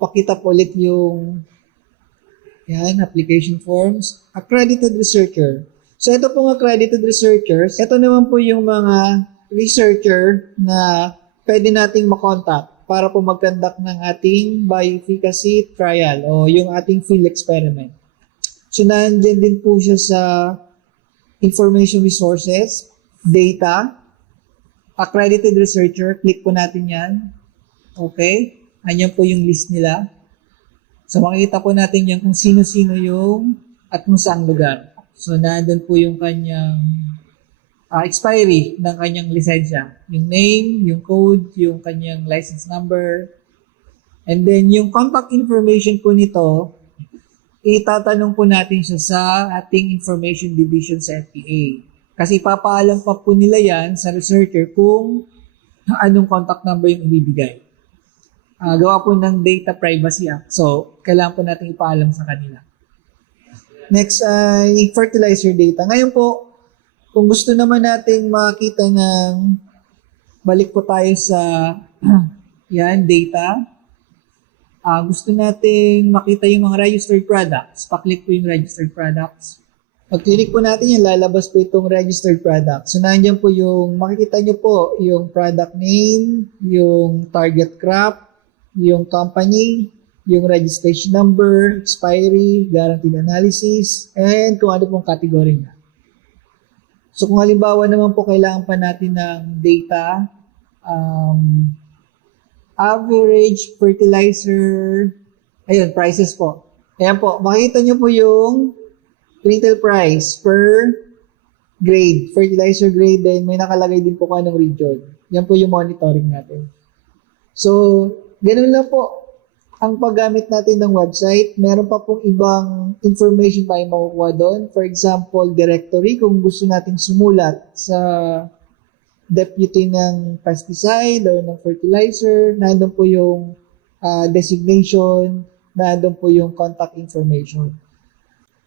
Pakita po ulit yung application forms. Accredited researcher. So ito pong accredited researchers, ito naman po yung mga researcher na pwede nating makontak para po mag-conduct ng ating bioefficacy trial o yung ating field experiment. So, nandiyan din po siya sa information resources, data, accredited researcher, click po natin yan. Okay? Anyan po yung list nila. So, makikita po natin yan kung sino-sino yung at kung saang lugar. So, nandun po yung kanyang expiry ng kanyang lisensya. Yung name, yung code, yung kanyang license number. And then, yung contact information po nito, itatanong po natin siya sa ating information division sa FPA. Kasi papaalam pa po nila yan sa researcher kung anong contact number yung ibibigay. Gawa po ng Data Privacy Act. So, kailangan po natin ipaalam sa kanila. Next ay fertilizer data. Ngayon po, kung gusto naman nating makita ng balik po tayo sa data. Gusto nating makita yung mga registered products. Pa-click po yung registered products. Pag-click po natin yan, lalabas po itong registered products. So, nandiyan po yung, makikita nyo po yung product name, yung target crop, yung company, yung registration number, expiry, guaranteed analysis, and kung ano pong category niya. So kung halimbawa naman po kailangan pa natin ng data, average fertilizer, ayun, prices po. Ayan po, makita nyo po yung retail price per grade, fertilizer grade, then may nakalagay din po kung anong region. Yan po yung monitoring natin. So, ganun lang po ang paggamit natin ng website. Meron pa pong ibang information tayo makukuha doon. For example, directory, kung gusto natin sumulat sa deputy ng pesticide or ng fertilizer, nandun po yung designation, nandun po yung contact information.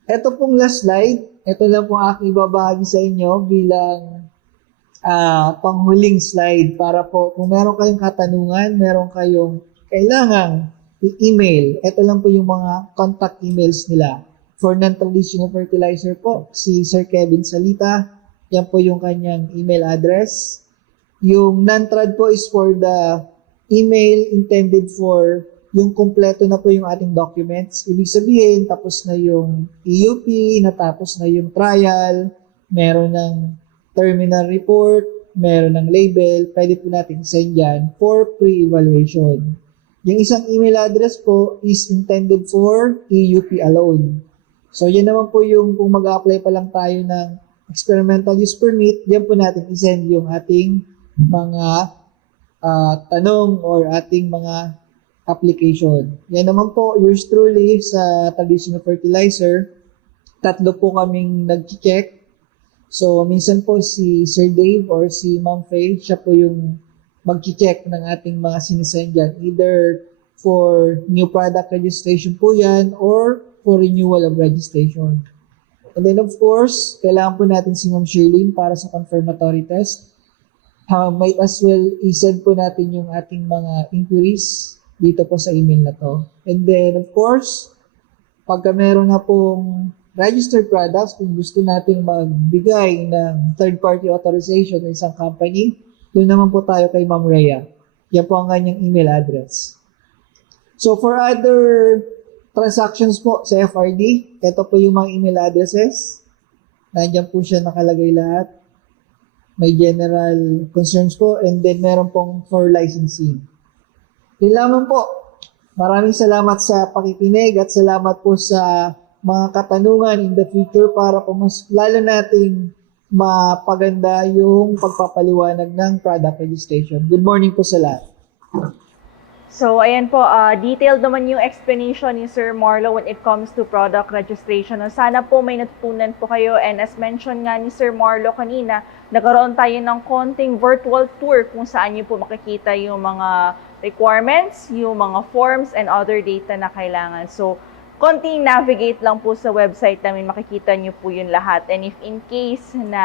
Ito pong last slide, ito lang po aking ibabahagi sa inyo bilang panghuling slide para po kung meron kayong katanungan, meron kayong kailangang i-email. Ito lang po yung mga contact emails nila. For non-traditional fertilizer po, si Sir Kevin Salita, yan po yung kanyang email address. Yung non-trad po is for the email intended for yung kumpleto na po yung ating documents. Ibig sabihin, tapos na yung EUP, natapos na yung trial, meron ng terminal report, meron ng label, pwede po natin send yan for pre-evaluation. Yung isang email address po is intended for EUP alone. So, yan naman po yung kung mag-apply pa lang tayo ng experimental use permit, diyan po natin isend yung ating mga tanong or ating mga application. Yan naman po, yours truly sa traditional fertilizer, 3 po kaming nag-check. So, minsan po si Sir Dave or si Ma'am Faye, siya po yung mag-check ng ating mga sinisend dyan. Either for new product registration po yan or for renewal of registration. And then of course, kailangan po natin si Ma'am Shirlene para sa confirmatory test. Might as well i-send po natin yung ating mga inquiries dito po sa email na to. And then of course, pagka meron na pong registered products, kung gusto nating magbigay ng third-party authorization ng isang company, doon naman po tayo kay Ma'am Rhea. Yan po ang kanyang email address. So for other transactions po sa FRD, ito po yung mga email addresses. Nandiyan po siya nakalagay lahat. May general concerns po, and then meron pong for licensing. Yun lamang po. Maraming salamat sa pakikinig at salamat po sa mga katanungan in the future para po mas lalo nating mapaganda yung pagpapaliwanag ng product registration. Good morning po sa lahat. So, ayan po, detailed naman yung explanation ni Sir Marlo when it comes to product registration. Sana po may natutunan po kayo, and as mentioned nga ni Sir Marlo kanina, nagkaroon tayo ng konting virtual tour kung saan nyo po makikita yung mga requirements, yung mga forms, and other data na kailangan. So, konting navigate lang po sa website namin, makikita nyo po yun lahat. And if in case na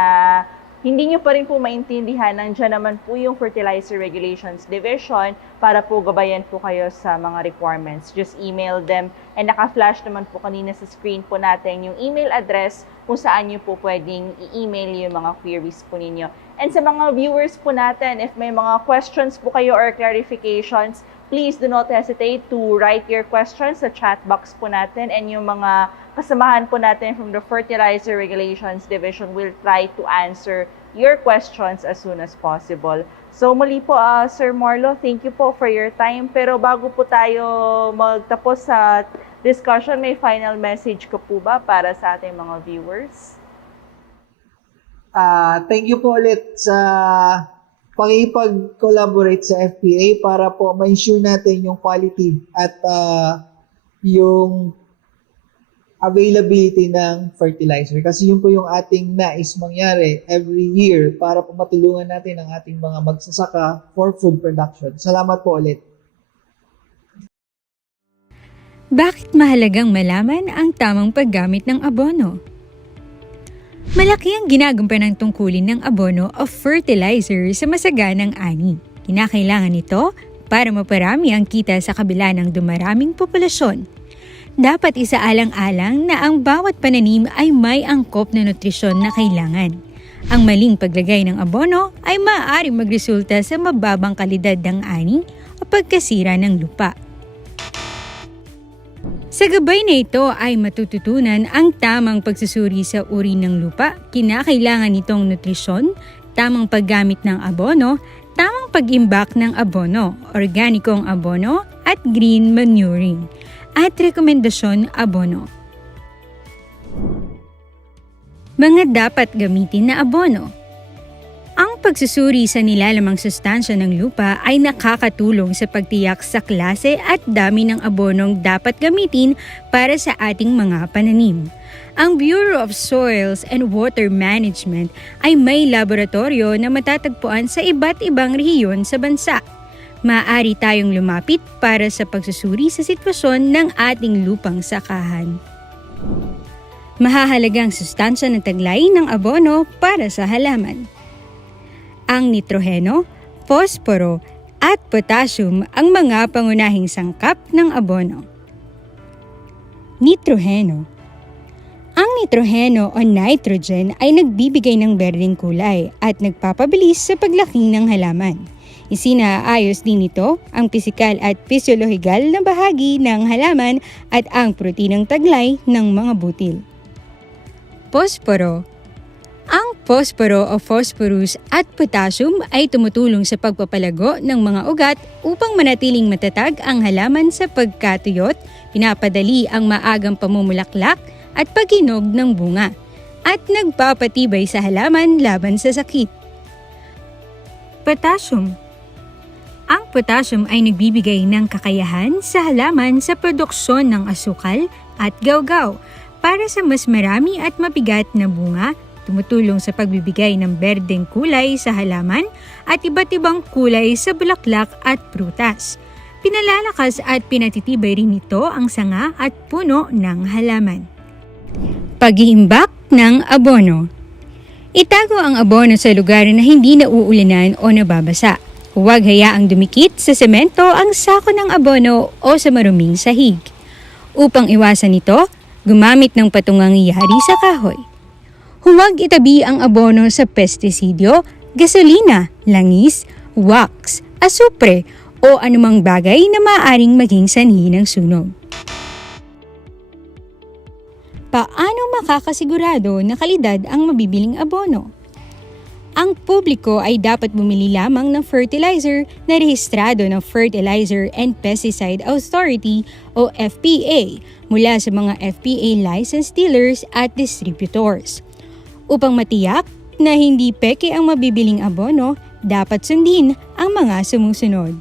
hindi nyo pa rin po maintindihan, nandiyan naman po yung Fertilizer Regulations Division para po gabayan po kayo sa mga requirements. Just email them, and naka-flash naman po kanina sa screen po natin yung email address kung saan nyo po pwedeng i-email yung mga queries po ninyo. And sa mga viewers po natin, if may mga questions po kayo or clarifications, please do not hesitate to write your questions sa chat box po natin, and yung mga kasamahan po natin from the Fertilizer Regulations Division will try to answer your questions as soon as possible. So muli po, Sir Marlo, thank you po for your time. Pero bago po tayo magtapos sa discussion, may final message ka po ba para sa ating mga viewers? Thank you po ulit sa pakipag-collaborate sa FPA para po ma-ensure natin yung quality at yung availability ng fertilizer. Kasi yun po yung ating nais mangyari every year para po matulungan natin ang ating mga magsasaka for food production. Salamat po ulit. Bakit mahalagang malaman ang tamang paggamit ng abono? Malaki ang ginagampanan ng tungkulin ng abono o fertilizer sa masaganang ani. Kinakailangan nito para maparami ang kita sa kabila ng dumaraming populasyon. Dapat isaalang-alang na ang bawat pananim ay may angkop na nutrisyon na kailangan. Ang maling paglagay ng abono ay maaaring magresulta sa mababang kalidad ng ani o pagkasira ng lupa. Sa gabay na ito ay matututunan ang tamang pagsusuri sa uri ng lupa, kinakailangan nitong nutrisyon, tamang paggamit ng abono, tamang pag-imbak ng abono, organikong abono at green manuring, at rekomendasyon abono. Mga dapat gamitin na abono. Ang pagsusuri sa nilalamang sustansya ng lupa ay nakakatulong sa pagtiyak sa klase at dami ng abonong dapat gamitin para sa ating mga pananim. Ang Bureau of Soils and Water Management ay may laboratorio na matatagpuan sa iba't ibang rehiyon sa bansa. Maaari tayong lumapit para sa pagsusuri sa sitwasyon ng ating lupang sakahan. Mahahalagang sustansya ng taglay ng abono para sa halaman. Ang nitroheno, posporo at potassium ang mga pangunahing sangkap ng abono. Nitroheno. Ang nitroheno o nitrogen ay nagbibigay ng berdeng kulay at nagpapabilis sa paglaki ng halaman. Isinaayos din nito ang pisikal at pisyolohikal na bahagi ng halaman at ang proteinang taglay ng mga butil. Posporo. Ang posporo o phosphorus at potassium ay tumutulong sa pagpapalago ng mga ugat upang manatiling matatag ang halaman sa pagkatuyot, pinapadali ang maagang pamumulaklak at paghinog ng bunga. at nagpapatibay sa halaman laban sa sakit. Potassium. Ang potassium ay nagbibigay ng kakayahan sa halaman sa produksyon ng asukal at gawgaw para sa mas marami at mabigat na bunga, tumutulong sa pagbibigay ng berdeng kulay sa halaman at iba't ibang kulay sa bulaklak at prutas. Pinalalakas at pinatitibay rin nito ang sanga at puno ng halaman. Pag-iimbak ng abono. Itago ang abono sa lugar na hindi nauulanan o nababasa. Huwag hayaang dumikit sa semento ang sako ng abono o sa maruming sahig. Upang iwasan ito, gumamit ng patungang yari sa kahoy. Huwag itabi ang abono sa pestisidyo, gasolina, langis, wax, asupre o anumang bagay na maaaring maging sanhi ng sunog. Paano makakasigurado na kalidad ang mabibiling abono? Ang publiko ay dapat bumili lamang ng fertilizer na rehistrado ng Fertilizer and Pesticide Authority o FPA mula sa mga FPA licensed dealers at distributors. Upang matiyak na hindi peke ang mabibiling abono, dapat sundin ang mga sumusunod.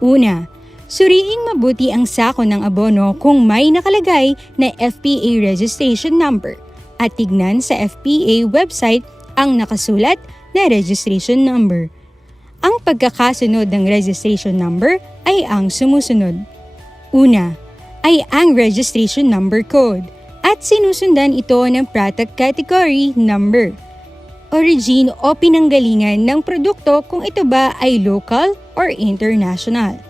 Una, suriing mabuti ang sako ng abono kung may nakalagay na FPA registration number at tignan sa FPA website ang nakasulat na registration number. Ang pagkakasunod ng registration number ay ang sumusunod. Una, ay ang registration number code at sinusundan ito ng product category number, origin o pinanggalingan ng produkto kung ito ba ay local or international.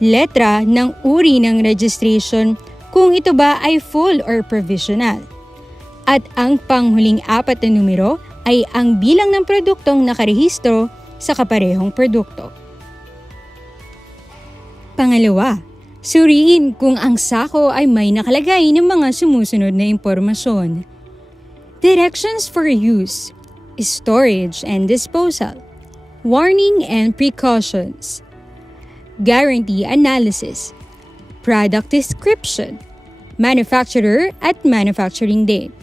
Letra ng uri ng registration kung ito ba ay full or provisional. At ang panghuling 4 na numero ay ang bilang ng produktong nakarehistro sa kaparehong produkto. Pangalawa, suriin kung ang sako ay may nakalagay ng mga sumusunod na impormasyon. Directions for use, storage and disposal, warning and precautions, guarantee analysis, product description, manufacturer at manufacturing date.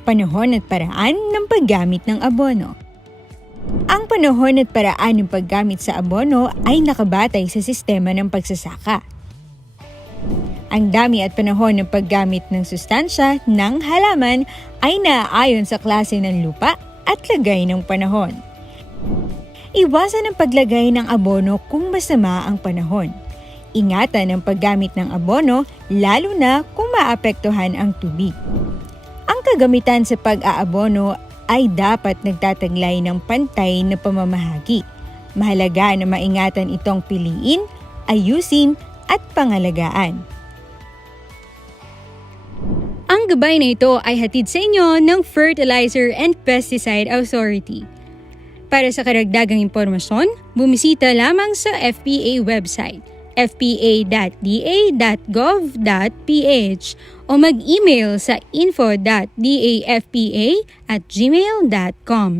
Panahon at paraan ng paggamit ng abono. Ang panahon at paraan ng paggamit sa abono ay nakabatay sa sistema ng pagsasaka. Ang dami at panahon ng paggamit ng sustansya ng halaman ay naaayon sa klase ng lupa at lagay ng panahon. Iwasan ang paglagay ng abono kung masama ang panahon. Ingatan ang paggamit ng abono lalo na kung maapektuhan ang tubig. Ang kagamitan sa pag-aabono ay dapat nagtataglay ng pantay na pamamahagi. Mahalaga na maingatan itong piliin, ayusin at pangalagaan. Ang gabay na ito ay hatid sa inyo ng Fertilizer and Pesticide Authority. Para sa karagdagang impormasyon, bumisita lamang sa FPA website fpa.da.gov.ph o mag-email sa info.dafpa@gmail.com.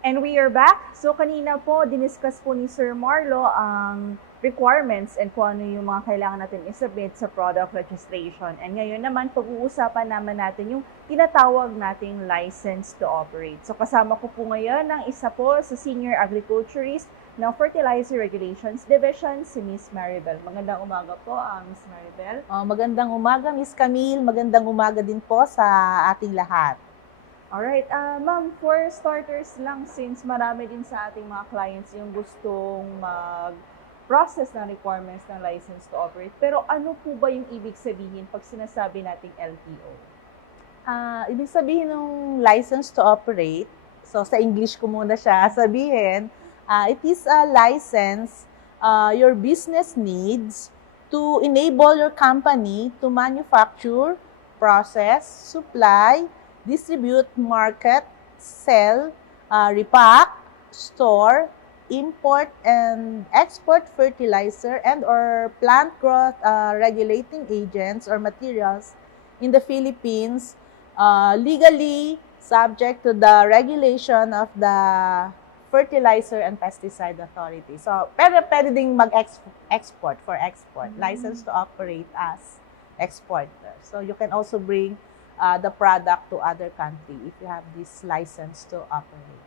And we are back. So kanina po, diniscuss po ni Sir Marlo ang requirements and kung ano yung mga kailangan natin isubmit sa product registration. And ngayon naman, pag-uusapan naman natin yung tinatawag nating license to operate. So kasama ko po ngayon ang isa po sa Senior Agriculturist ng Fertilizer Regulations Division, si Miss Maribel. Magandang umaga po, Miss Maribel. Magandang umaga, Miss Camille. Magandang umaga din po sa ating lahat. Alright, ma'am, for starters lang, since marami din sa ating mga clients yung gustong process ng requirements ng license to operate. Pero ano po ba yung ibig sabihin pag sinasabi nating LTO? Ibig sabihin ng license to operate, so sa English ko muna siya sabihin, it is a license your business needs to enable your company to manufacture, process, supply, distribute, market, sell, repack, store, import and export fertilizer and or plant growth regulating agents or materials in the Philippines legally subject to the regulation of the Fertilizer and Pesticide Authority. So, pero pwede ding mag-export for export, license to operate as exporter. So, you can also bring the product to other country if you have this license to operate.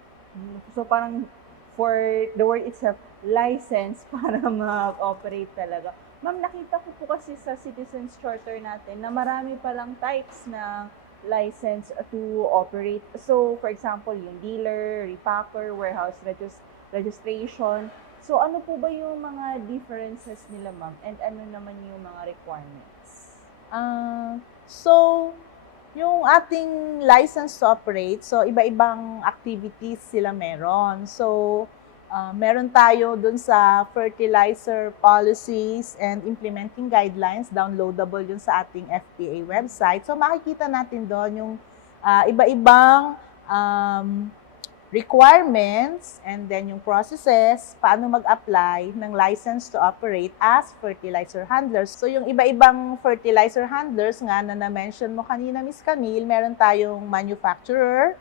So parang for the word itself, license para mag-operate talaga. Ma'am, nakita ko po kasi sa Citizens Charter natin na marami palang types ng license to operate. So, for example, yung dealer, repacker, warehouse registration. So, ano po ba yung mga differences nila, ma'am? And ano naman yung mga requirements? So, yung ating license to operate, so iba-ibang activities sila meron. So, meron tayo dun sa fertilizer policies and implementing guidelines, downloadable yun sa ating FTA website. So, makikita natin doon yung iba-ibang requirements and then yung processes, paano mag-apply ng license to operate as fertilizer handlers. So, yung iba-ibang fertilizer handlers nga na na-mention mo kanina, Miss Camille, meron tayong manufacturer,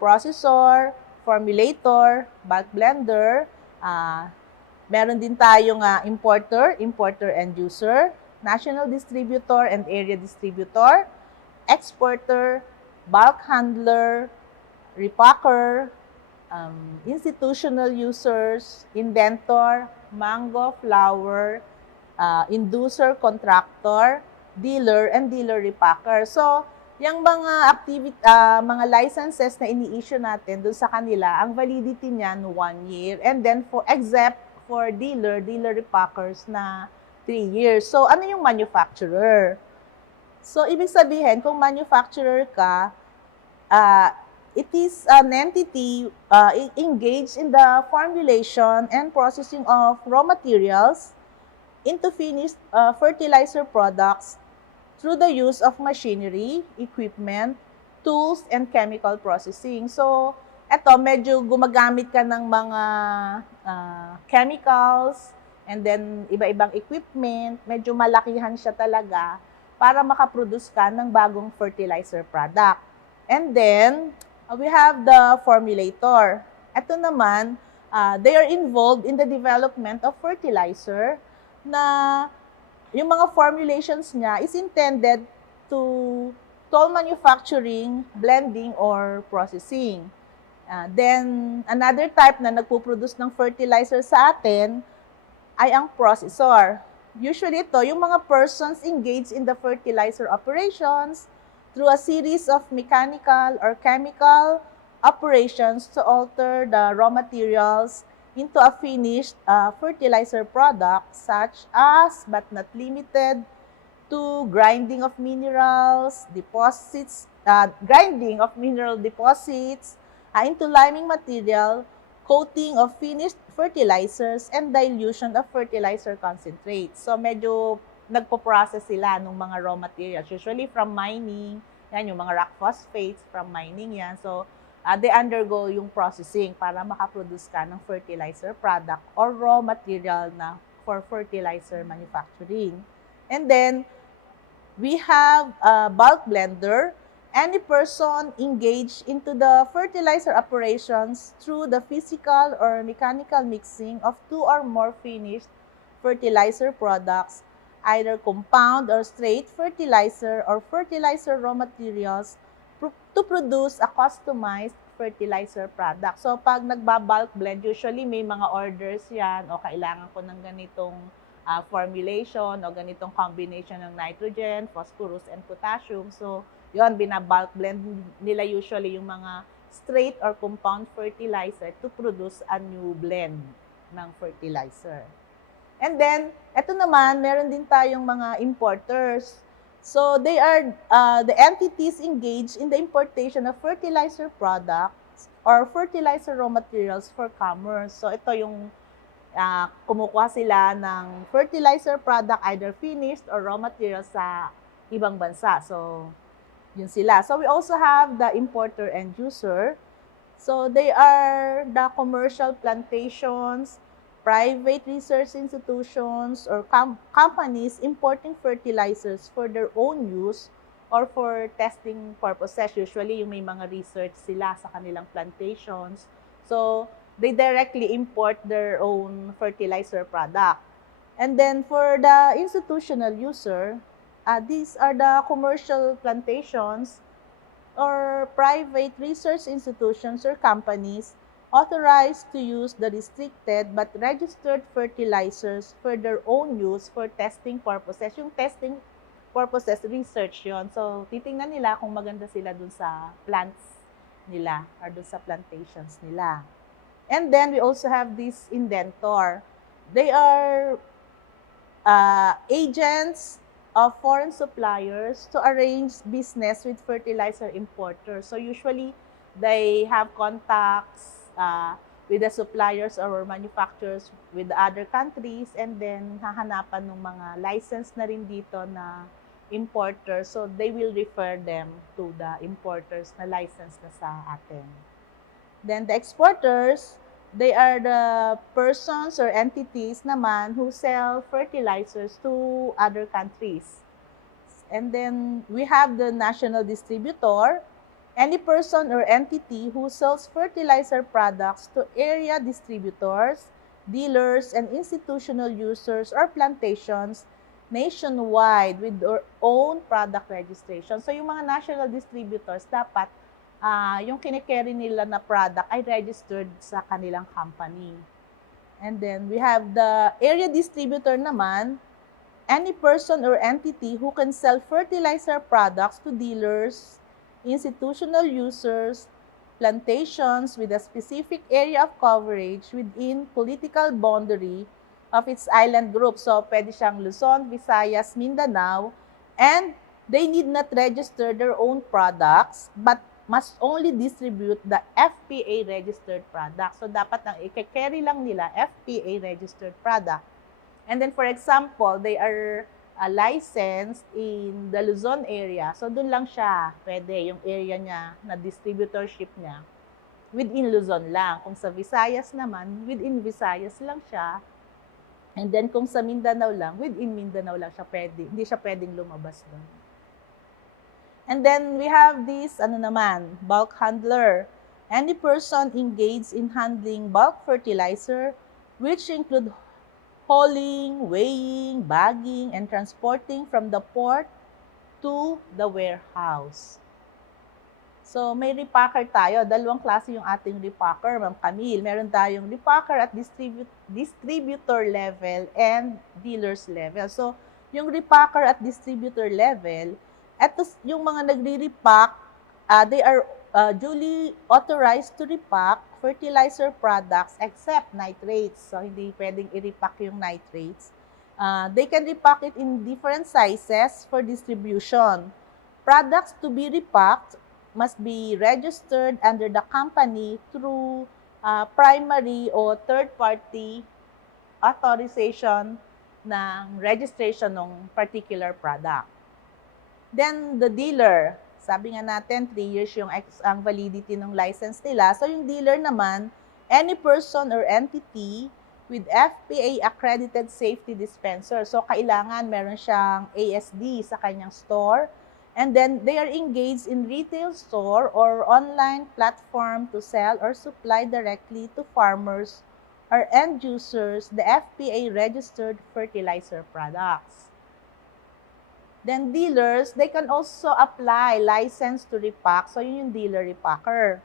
processor, formulator, bulk blender, meron din tayong importer and user, national distributor and area distributor, exporter, bulk handler, repacker, institutional users, indentor, mango, flower, inducer, contractor, dealer, and dealer repacker. So, yung mga mga licenses na ini-issue natin dun sa kanila, ang validity niyan 1 year. And then except for dealer repackers na 3 years. So, ano yung manufacturer? So, ibig sabihin, kung manufacturer ka, it is an entity engaged in the formulation and processing of raw materials into finished fertilizer products through the use of machinery, equipment, tools, and chemical processing. So, eto, medyo gumagamit ka ng mga chemicals and then iba-ibang equipment. Medyo malakihan siya talaga para makaproduce ka ng bagong fertilizer product. And then, we have the formulator. Ito naman, they are involved in the development of fertilizer na yung mga formulations niya is intended to toll manufacturing, blending, or processing. Then, another type na nagpo-produce ng fertilizer sa atin ay ang processor. Usually ito, yung mga persons engaged in the fertilizer operations through a series of mechanical or chemical operations to alter the raw materials into a finished fertilizer product such as, but not limited to, grinding of mineral deposits into liming material, coating of finished fertilizers, and dilution of fertilizer concentrates. So, medyo nagpo-process sila ng mga raw materials, usually from mining, yan, yung mga rock phosphates, from mining yan. So, they undergo yung processing para makaproduce ka ng fertilizer product or raw material na for fertilizer manufacturing. And then, we have a bulk blender. Any person engaged into the fertilizer operations through the physical or mechanical mixing of 2 or more finished fertilizer products, either compound or straight fertilizer or fertilizer raw materials, to produce a customized fertilizer product. So, pag nagba-bulk blend, usually may mga orders yan, o kailangan ko ng ganitong formulation o ganitong combination ng nitrogen, phosphorus, and potassium. So, yun, binabulk blend nila usually yung mga straight or compound fertilizer to produce a new blend ng fertilizer. And then, eto naman, meron din tayong mga importers. So, they are the entities engaged in the importation of fertilizer products or fertilizer raw materials for commerce. So, ito yung kumukuha sila ng fertilizer product, either finished or raw materials sa ibang bansa. So, yun sila. So, we also have the importer and user. So, they are the commercial plantations, private research institutions, or companies importing fertilizers for their own use or for testing purposes. Usually, yung may mga research sila sa kanilang plantations. So, they directly import their own fertilizer product. And then for the institutional user, these are the commercial plantations or private research institutions or companies authorized to use the restricted but registered fertilizers for their own use for testing purposes. Yung testing purposes, research yon. So, titingnan nila kung maganda sila dun sa plants nila or dun sa plantations nila. And then, we also have this indentor. They are agents of foreign suppliers to arrange business with fertilizer importers. So usually, they have contacts with the suppliers or manufacturers with other countries, and then hahanapan ng mga license na rin dito na importers. So they will refer them to the importers na license na sa atin. Then the exporters, they are the persons or entities naman who sell fertilizers to other countries. And then we have the national distributor, any person or entity who sells fertilizer products to area distributors, dealers, and institutional users or plantations nationwide with their own product registration. So yung mga national distributors, dapat yung kinikerry nila na product ay registered sa kanilang company. And then we have the area distributor naman, any person or entity who can sell fertilizer products to dealers, institutional users, plantations with a specific area of coverage within political boundary of its island group. So pwede siyang Luzon, Visayas, Mindanao, and they need not register their own products, but must only distribute the FPA-registered product. So, dapat ang i-carry lang nila FPA-registered product. And then, for example, they are licensed in the Luzon area. So, dun lang siya pwede, yung area niya na distributorship niya. Within Luzon lang. Kung sa Visayas naman, within Visayas lang siya. And then, kung sa Mindanao lang, within Mindanao lang siya pwede. Hindi siya pwedeng lumabas doon. And then we have this, bulk handler. Any person engaged in handling bulk fertilizer, which include hauling, weighing, bagging, and transporting from the port to the warehouse. So, may repacker tayo. Dalawang klase yung ating repacker, Ma'am Camille. Meron tayong repacker at distributor level and dealers level. So, yung repacker at distributor level, eto yung mga nagre-repack, they are duly authorized to repack fertilizer products except nitrates. So, hindi pwedeng i-repack yung nitrates. They can repack it in different sizes for distribution. Products to be repacked must be registered under the company through primary o third-party authorization ng registration ng particular product. Then, the dealer, sabi nga natin, 3 years yung ang validity ng license nila. So, yung dealer naman, any person or entity with FPA-accredited safety dispenser. So, kailangan meron siyang ASD sa kanyang store. And then, they are engaged in retail store or online platform to sell or supply directly to farmers or end users the FPA-registered fertilizer products. Then dealers, they can also apply license to repack. So, yun yung dealer repacker.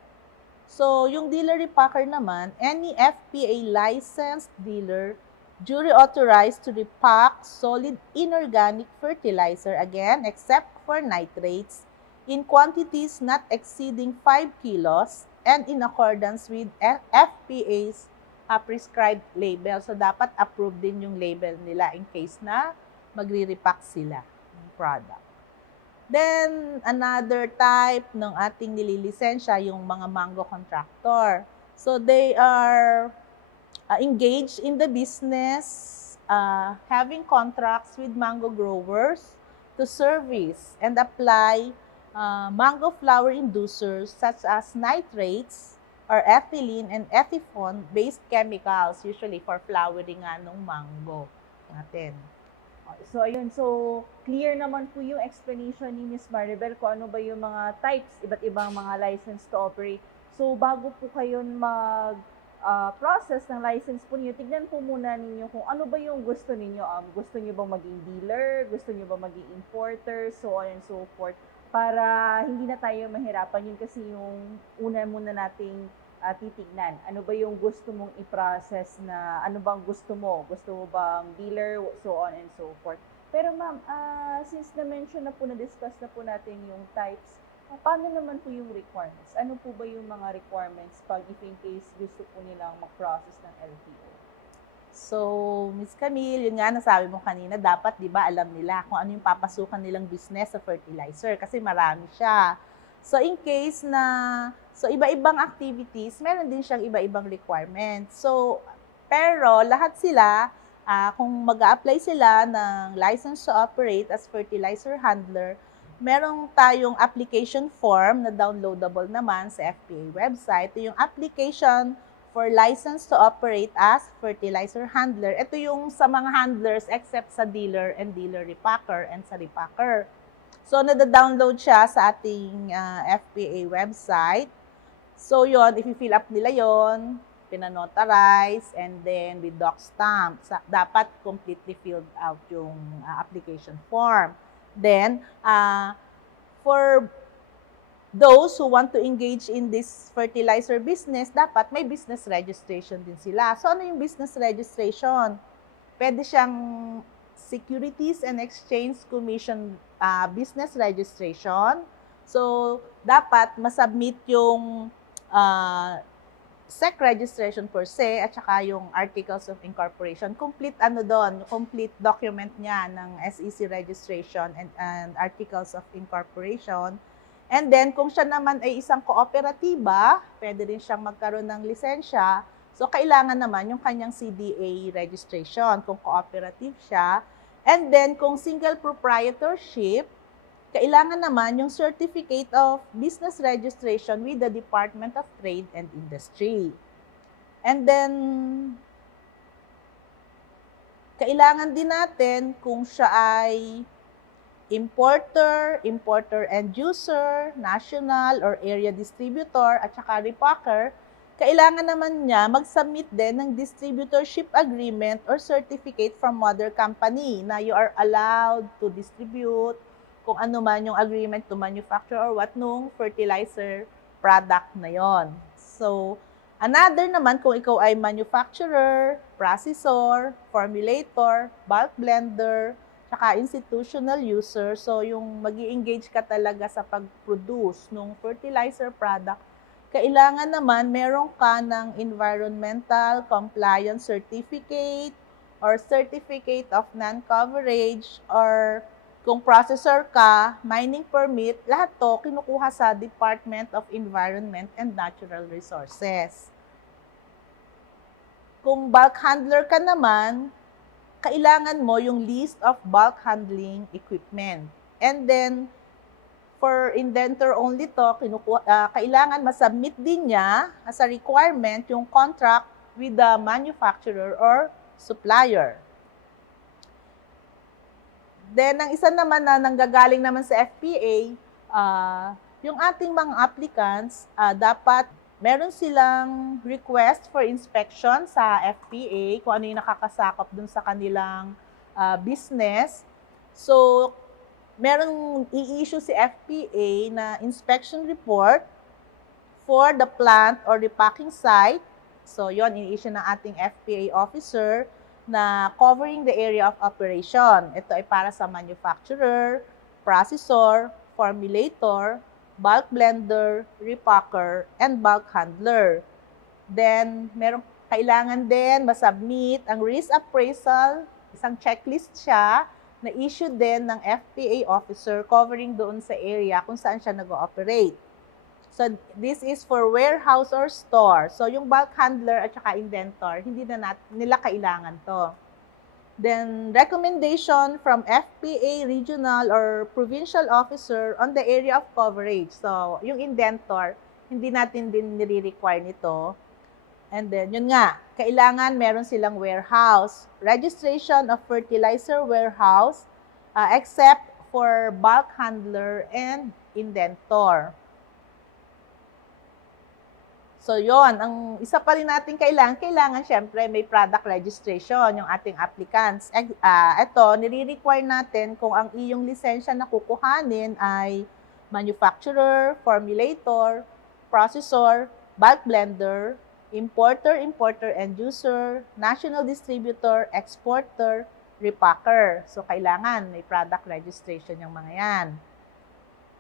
So, yung dealer repacker naman, any FPA licensed dealer duly authorized to repack solid inorganic fertilizer, again, except for nitrates, in quantities not exceeding 5 kilos and in accordance with FPA's prescribed label. So, dapat approve din yung label nila in case na magre-repack sila product. Then, another type ng ating nililisensya, yung mga mango contractor. So, they are engaged in the business, having contracts with mango growers to service and apply mango flower inducers such as nitrates or ethylene and ethifone-based chemicals, usually for flowering ng mango natin. So, ayun. So, clear naman po yung explanation ni Ms. Maribel kung ano ba yung mga types, iba't ibang mga license to operate. So, bago po kayo process ng license po ninyo, tignan po muna ninyo kung ano ba yung gusto ninyo. Gusto niyo bang maging dealer? Gusto niyo bang maging importer? So on and so forth. Para hindi na tayo mahirapan. Yun kasi yung una muna nating titignan. Ano ba yung gusto mong i-process na, ano bang gusto mo? Gusto mo bang dealer? So on and so forth. Pero ma'am, since na-mention na po, na-discuss na po natin yung types, paano naman po yung requirements? Ano po ba yung mga requirements pag if in case gusto po nilang mag-process ng LTO? So, Miss Camille, yun nga nasabi mo kanina, dapat 'di ba alam nila kung ano yung papasukan nilang business sa fertilizer kasi marami siya. So, in case na iba-ibang activities, meron din siyang iba-ibang requirements. So, pero lahat sila kung mag-a-apply sila ng license to operate as fertilizer handler, meron tayong application form na downloadable naman sa FPA website. Ito yung application for license to operate as fertilizer handler. Ito yung sa mga handlers except sa dealer and dealer repacker and sa repacker. So, nada-download siya sa ating FPA website. So, yon, if i-fill up nila yon, pinanotarize, and then with doc stamp. Dapat completely filled out yung application form. Then, for those who want to engage in this fertilizer business, dapat may business registration din sila. So, ano yung business registration? Pwede siyang Securities and Exchange Commission business registration. So, dapat masubmit yung SEC registration per se at saka yung Articles of Incorporation. Complete complete document niya ng SEC registration and Articles of Incorporation. And then, kung siya naman ay isang kooperatiba, pwede rin siyang magkaroon ng lisensya. So, kailangan naman yung kanyang CDA registration kung cooperative siya. And then, kung single proprietorship, kailangan naman yung Certificate of Business Registration with the Department of Trade and Industry. And then, kailangan din natin kung siya ay importer and user, national or area distributor, at saka repacker, kailangan naman niya mag-submit din ng distributorship agreement or certificate from mother company na you are allowed to distribute kung ano man yung agreement to manufacture or what nung fertilizer product na yon. So, another naman kung ikaw ay manufacturer, processor, formulator, bulk blender, saka institutional user, so yung mag-i-engage ka talaga sa pag-produce ng fertilizer product, kailangan naman meron ka ng environmental compliance certificate or certificate of non-coverage or kung processor ka, mining permit, lahat to kinukuha sa Department of Environment and Natural Resources. Kung bulk handler ka naman, kailangan mo yung list of bulk handling equipment. And then, for indentor only to, kailangan masubmit din niya as a requirement yung contract with the manufacturer or supplier. Then, ang isa naman na nanggagaling naman sa FPA, yung ating mga applicants, dapat meron silang request for inspection sa FPA, kung ano yung nakakasakop dun sa kanilang business. So, merong i-issue si FPA na inspection report for the plant or the packing site. So, yon i-issue ng ating FPA officer na covering the area of operation. Ito ay para sa manufacturer, processor, formulator, bulk blender, repacker, and bulk handler. Then, kailangan din masubmit ang risk appraisal, isang checklist siya na issue din ng FPA officer covering doon sa area kung saan siya nag-ooperate. So, this is for warehouse or store. So, yung bulk handler at saka indentor, hindi na nila kailangan to. Then, recommendation from FPA regional or provincial officer on the area of coverage. So, yung indentor, hindi natin din nire-require nito. And then, yun nga, kailangan meron silang warehouse. Registration of fertilizer warehouse, except for bulk handler and indentor. So, yon ang isa pa rin natin kailangan syempre may product registration yung ating applicants. Ito, nire-require natin kung ang iyong lisensya na kukuhanin ay manufacturer, formulator, processor, bulk blender, importer, end user, national distributor, exporter, repacker. So, kailangan may product registration yung mga yan.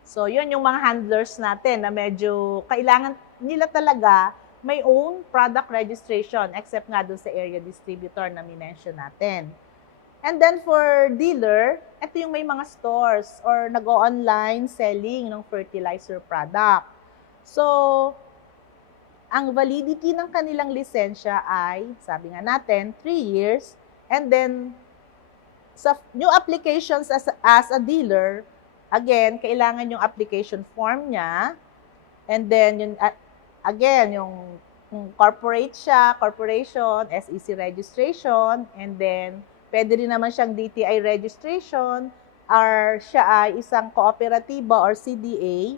So, yun yung mga handlers natin na medyo kailangan nila talaga may own product registration except nga dun sa area distributor na minention natin. And then for dealer, ito yung may mga stores or nag-o-online selling ng fertilizer product. So, ang validity ng kanilang lisensya ay, sabi nga natin, 3 years. And then, sa new applications as a dealer, again, kailangan yung application form niya. And then, yung, again, yung corporate siya, corporation, SEC registration, and then, pwede rin naman siyang DTI registration, or siya ay isang kooperatiba or CDA.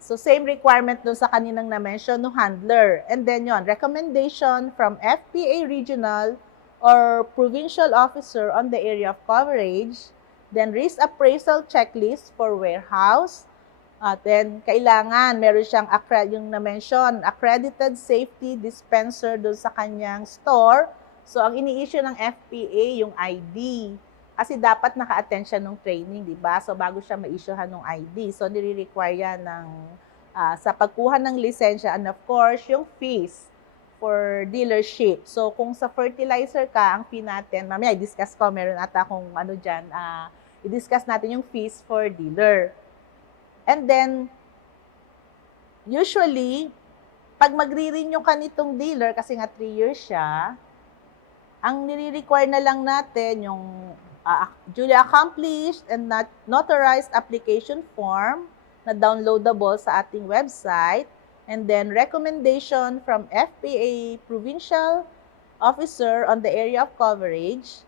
So, same requirement dun sa kaninang na-mention no handler. And then yon recommendation from FPA regional or provincial officer on the area of coverage. Then, risk appraisal checklist for warehouse. Then, kailangan, meron siyang yung na-mention, accredited safety dispenser doon sa kanyang store. So, ang ini-issue ng FPA, yung ID. Kasi dapat naka-attend siya ng training, di ba? So, bago siya ma-issuehan ng ID. So, nire-require yan ng, sa pagkuha ng lisensya, and of course, yung fees for dealership. So, kung sa fertilizer ka, ang fee natin, mamaya, i-discuss ko, meron ata kung ano dyan, i-discuss natin yung fees for dealer. And then, usually, pag magre-renew ka nitong dealer, kasi nga 3 years siya, ang nire-require na lang natin yung duly accomplished and not notarized application form na downloadable sa ating website, and then recommendation from FPA provincial officer on the area of coverage,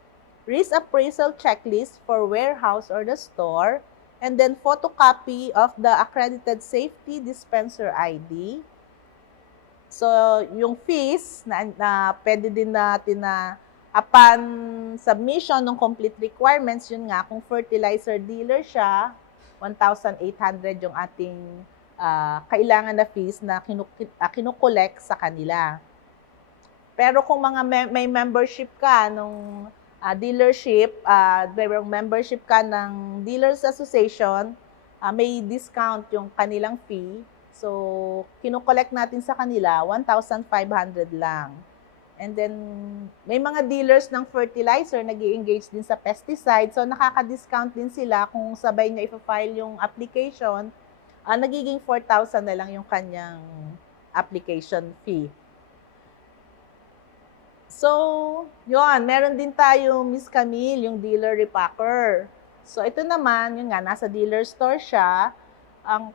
risk appraisal checklist for warehouse or the store, and then photocopy of the accredited safety dispenser ID. So, yung fees na pwede din natin na upon submission ng complete requirements, yun nga, kung fertilizer dealer siya, 1,800 yung ating kailangan na fees na kinukolek sa kanila. Pero kung mga may membership ka nung dealership, may membership ka ng Dealers Association, may discount yung kanilang fee. So, kinukolek natin sa kanila, 1,500 lang. And then, may mga dealers ng fertilizer nag-i-engage din sa pesticide. So, nakaka-discount din sila kung sabay niya ipa-file yung application. Nagiging 4,000 na lang yung kanyang application fee. So, yun, meron din tayo, Miss Camille, yung dealer repacker. So, ito naman, yun nga, nasa dealer store siya.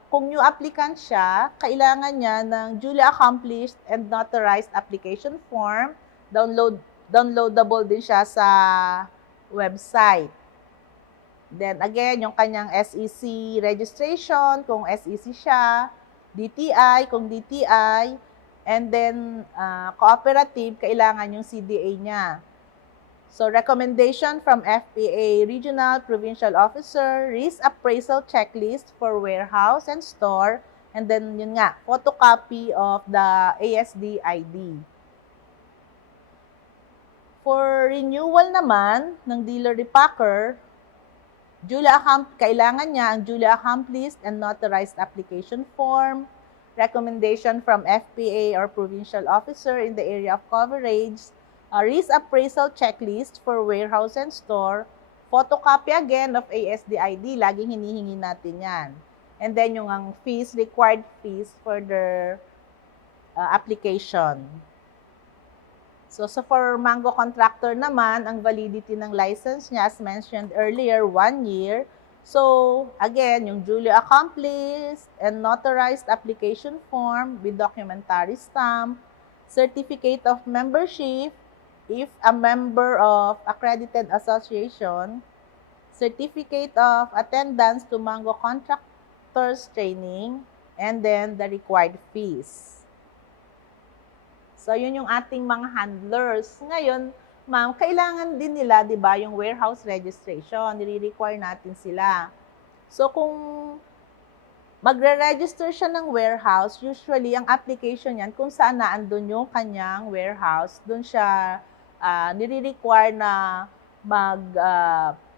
Kung new applicant siya, kailangan niya ng duly accomplished and notarized application form. Downloadable din siya sa website. Then, again, yung kanyang SEC registration, kung SEC siya, DTI, kung DTI, and then, cooperative, kailangan yung CDA niya. So, recommendation from FPA Regional Provincial Officer, risk appraisal checklist for warehouse and store, and then, yun nga, photocopy of the ASD ID. For renewal naman ng dealer repacker, kailangan niya ang duly accomplished and notarized application form, recommendation from FPA or provincial officer in the area of coverage, a risk appraisal checklist for warehouse and store, photocopy again of ASD ID, laging hinihingi natin yan. And then yung ang fees, required fees for the application. So for mango contractor naman, ang validity ng license niya, as mentioned earlier, 1 year. So, again, yung duly accomplished and notarized application form with documentary stamp, certificate of membership, if a member of accredited association, certificate of attendance to mango contractors training, and then the required fees. So, yun yung ating mga handlers. Ngayon, ma'am, kailangan din nila, di ba, yung warehouse registration. Nire-require natin sila. So, kung magre-register siya ng warehouse, usually, ang application yan, kung saan naandun yung kanyang warehouse, dun siya nire-require na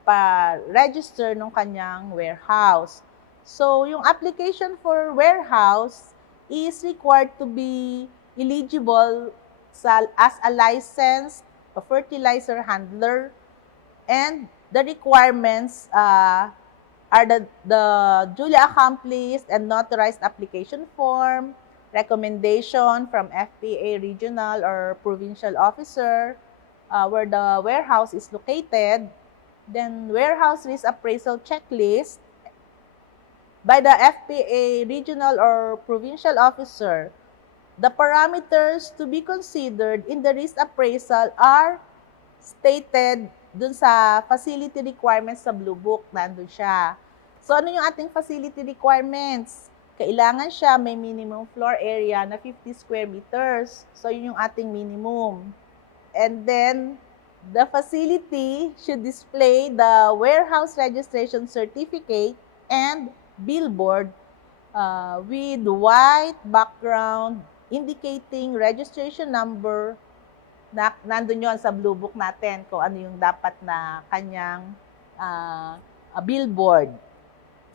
pa-register ng kanyang warehouse. So, yung application for warehouse is required to be eligible as a licensed fertilizer handler, and the requirements are the duly accomplished and notarized application form, recommendation from FPA regional or provincial officer where the warehouse is located, then warehouse risk appraisal checklist by the FPA regional or provincial officer. The parameters to be considered in the risk appraisal are stated dun sa facility requirements sa Blue Book, nandun siya. So, ano yung ating facility requirements? Kailangan siya may minimum floor area na 50 square meters. So, yun yung ating minimum. And then, the facility should display the warehouse registration certificate and billboard with white background indicating registration number na nandun yon sa Blue Book natin kung ano yung dapat na kanyang billboard.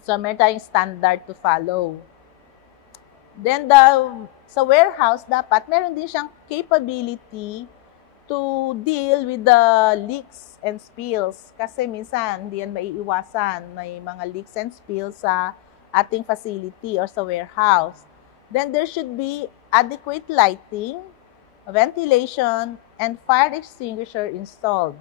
So, meron tayong standard to follow. Then, sa warehouse, dapat meron din siyang capability to deal with the leaks and spills. Kasi minsan, hindi yan maiiwasan. May mga leaks and spills sa ating facility or sa warehouse. Then, there should be adequate lighting, ventilation, and fire extinguisher installed.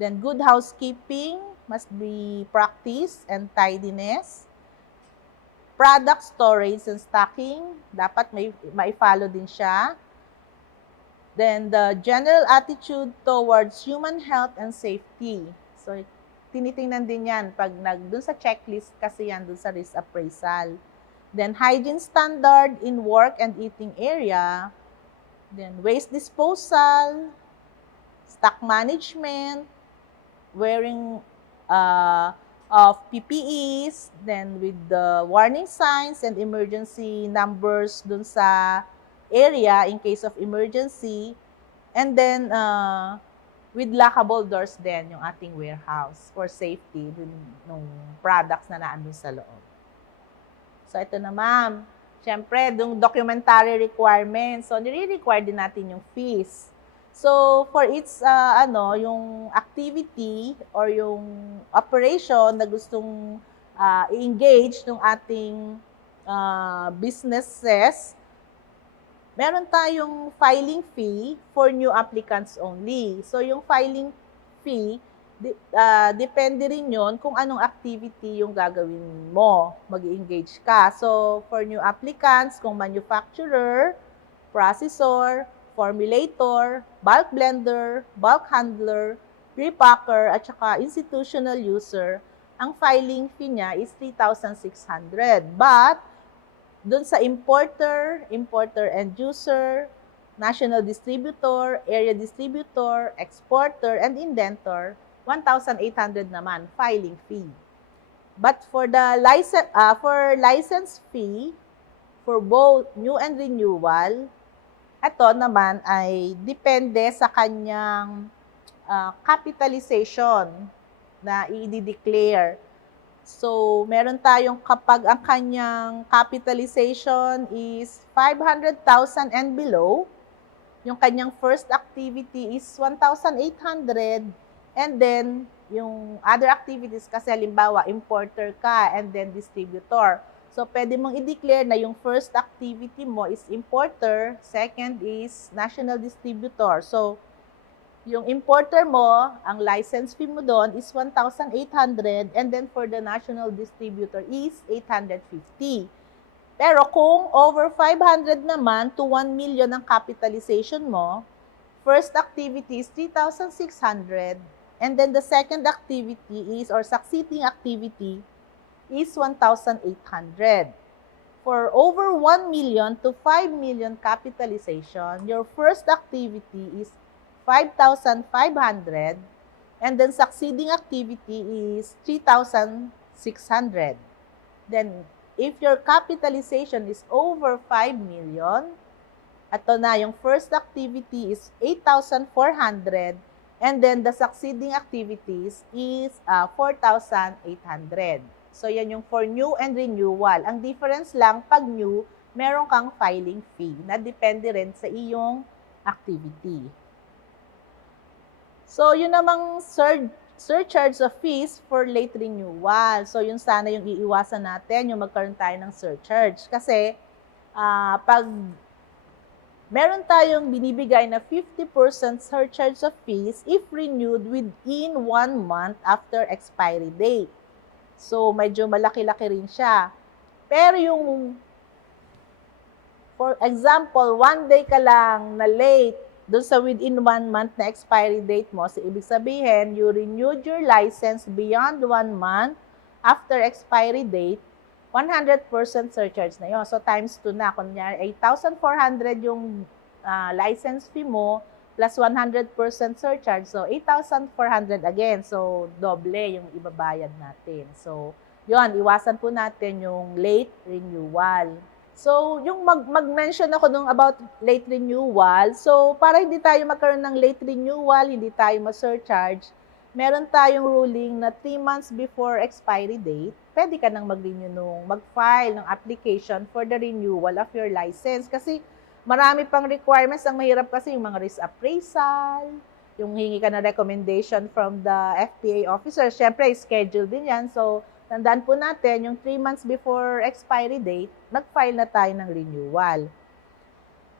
Then, good housekeeping must be practiced and tidiness. Product storage and stocking, dapat may follow din siya. Then, the general attitude towards human health and safety. So, tinitingnan din yan pag dun sa checklist kasi yan dun sa risk appraisal. Then, hygiene standard in work and eating area. Then, waste disposal, stock management, wearing of PPEs, then with the warning signs and emergency numbers dun sa area in case of emergency. And then, with lockable doors din yung ating warehouse for safety dun ng products na naandun sa loob. So, ito na, ma'am. Siyempre, yung documentary requirements. So, nire-require din natin yung fees. So, for its, yung activity or yung operation na gustong i-engage ng ating businesses, meron tayong filing fee for new applicants only. So, yung filing fee, depende rin yun kung anong activity yung gagawin mo, mag-engage ka. So, for new applicants, kung manufacturer, processor, formulator, bulk blender, bulk handler, repacker, at saka institutional user, ang filing fee niya is 3,600. But, dun sa importer and user, national distributor, area distributor, exporter, and indentor, 1,800 naman filing fee. But for the license fee for both new and renewal, ito naman ay depende sa kanyang capitalization na i-declare. So, meron tayong kapag ang kanyang capitalization is 500,000 and below, yung kanyang first activity is 1,800, and then yung other activities kasi halimbawa importer ka and then distributor. So, pwede mong i-declare na yung first activity mo is importer, second is national distributor. So, yung importer mo, ang license fee mo doon is 1,800, and then for the national distributor is 850. Pero kung over 500 naman to 1 million ang capitalization mo, first activity is 3,600, and then the second activity is, or succeeding activity, is 1,800. for over 1 million to 5 million capitalization, your first activity is 5,500 and then succeeding activity is 3,600. Then, if your capitalization is over 5 million, ito na, yung first activity is 8,400 and then the succeeding activities is 4,800. So, yan yung for new and renewal. Ang difference lang, pag new, meron kang filing fee na depende rin sa iyong activity. So, yun namang surcharge of fees for late renewal. So, yun sana yung iiwasan natin, yung magkaroon tayo ng surcharge. Kasi, pag meron tayong binibigay na 50% surcharge of fees if renewed within 1 month after expiry date. So, medyo malaki-laki rin siya. Pero yung, for example, 1 day ka lang na late doon sa within 1 month na expiry date mo, so ibig sabihin, you renewed your license beyond 1 month after expiry date, 100% surcharge na yun. So, times 2 na. Kunyari, 8,400 yung license fee mo, plus 100% surcharge. So, 8,400 again. So, doble yung ibabayad natin. So, yun, iwasan po natin yung late renewal. So, yung mag-mention ako nung about late renewal, so, para hindi tayo magkaroon ng late renewal, hindi tayo ma-surcharge, meron tayong ruling na 3 months before expiry date, pwede ka nang mag-file ng application for the renewal of your license. Kasi, marami pang requirements. Ang mahirap kasi yung mga risk appraisal, yung hingi ka na recommendation from the FTA officer. Siyempre, schedule din yan. So, tandaan po natin, yung 3 months before expiry date, nag-file na tayo ng renewal.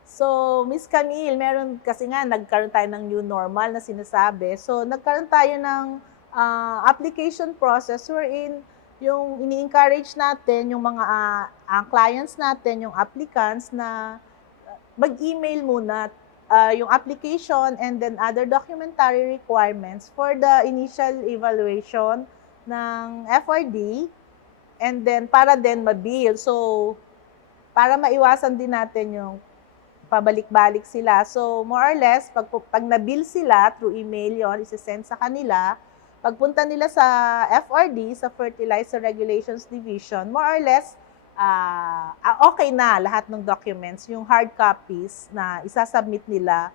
So, Miss Camille, meron kasi nga, nagkaroon tayo ng new normal na sinasabi. So, nagkaroon tayo ng application process wherein yung ini-encourage natin, yung mga clients natin, yung applicants na mag-email muna yung application and then other documentary requirements for the initial evaluation ng FRD and then para din ma-bill. So, para maiwasan din natin yung pabalik-balik sila. So, more or less, pag na-bill sila through email yon, isi-send sa kanila. Pagpunta nila sa FRD, sa Fertilizer Regulations Division, more or less, okay na lahat ng documents, yung hard copies na isasubmit nila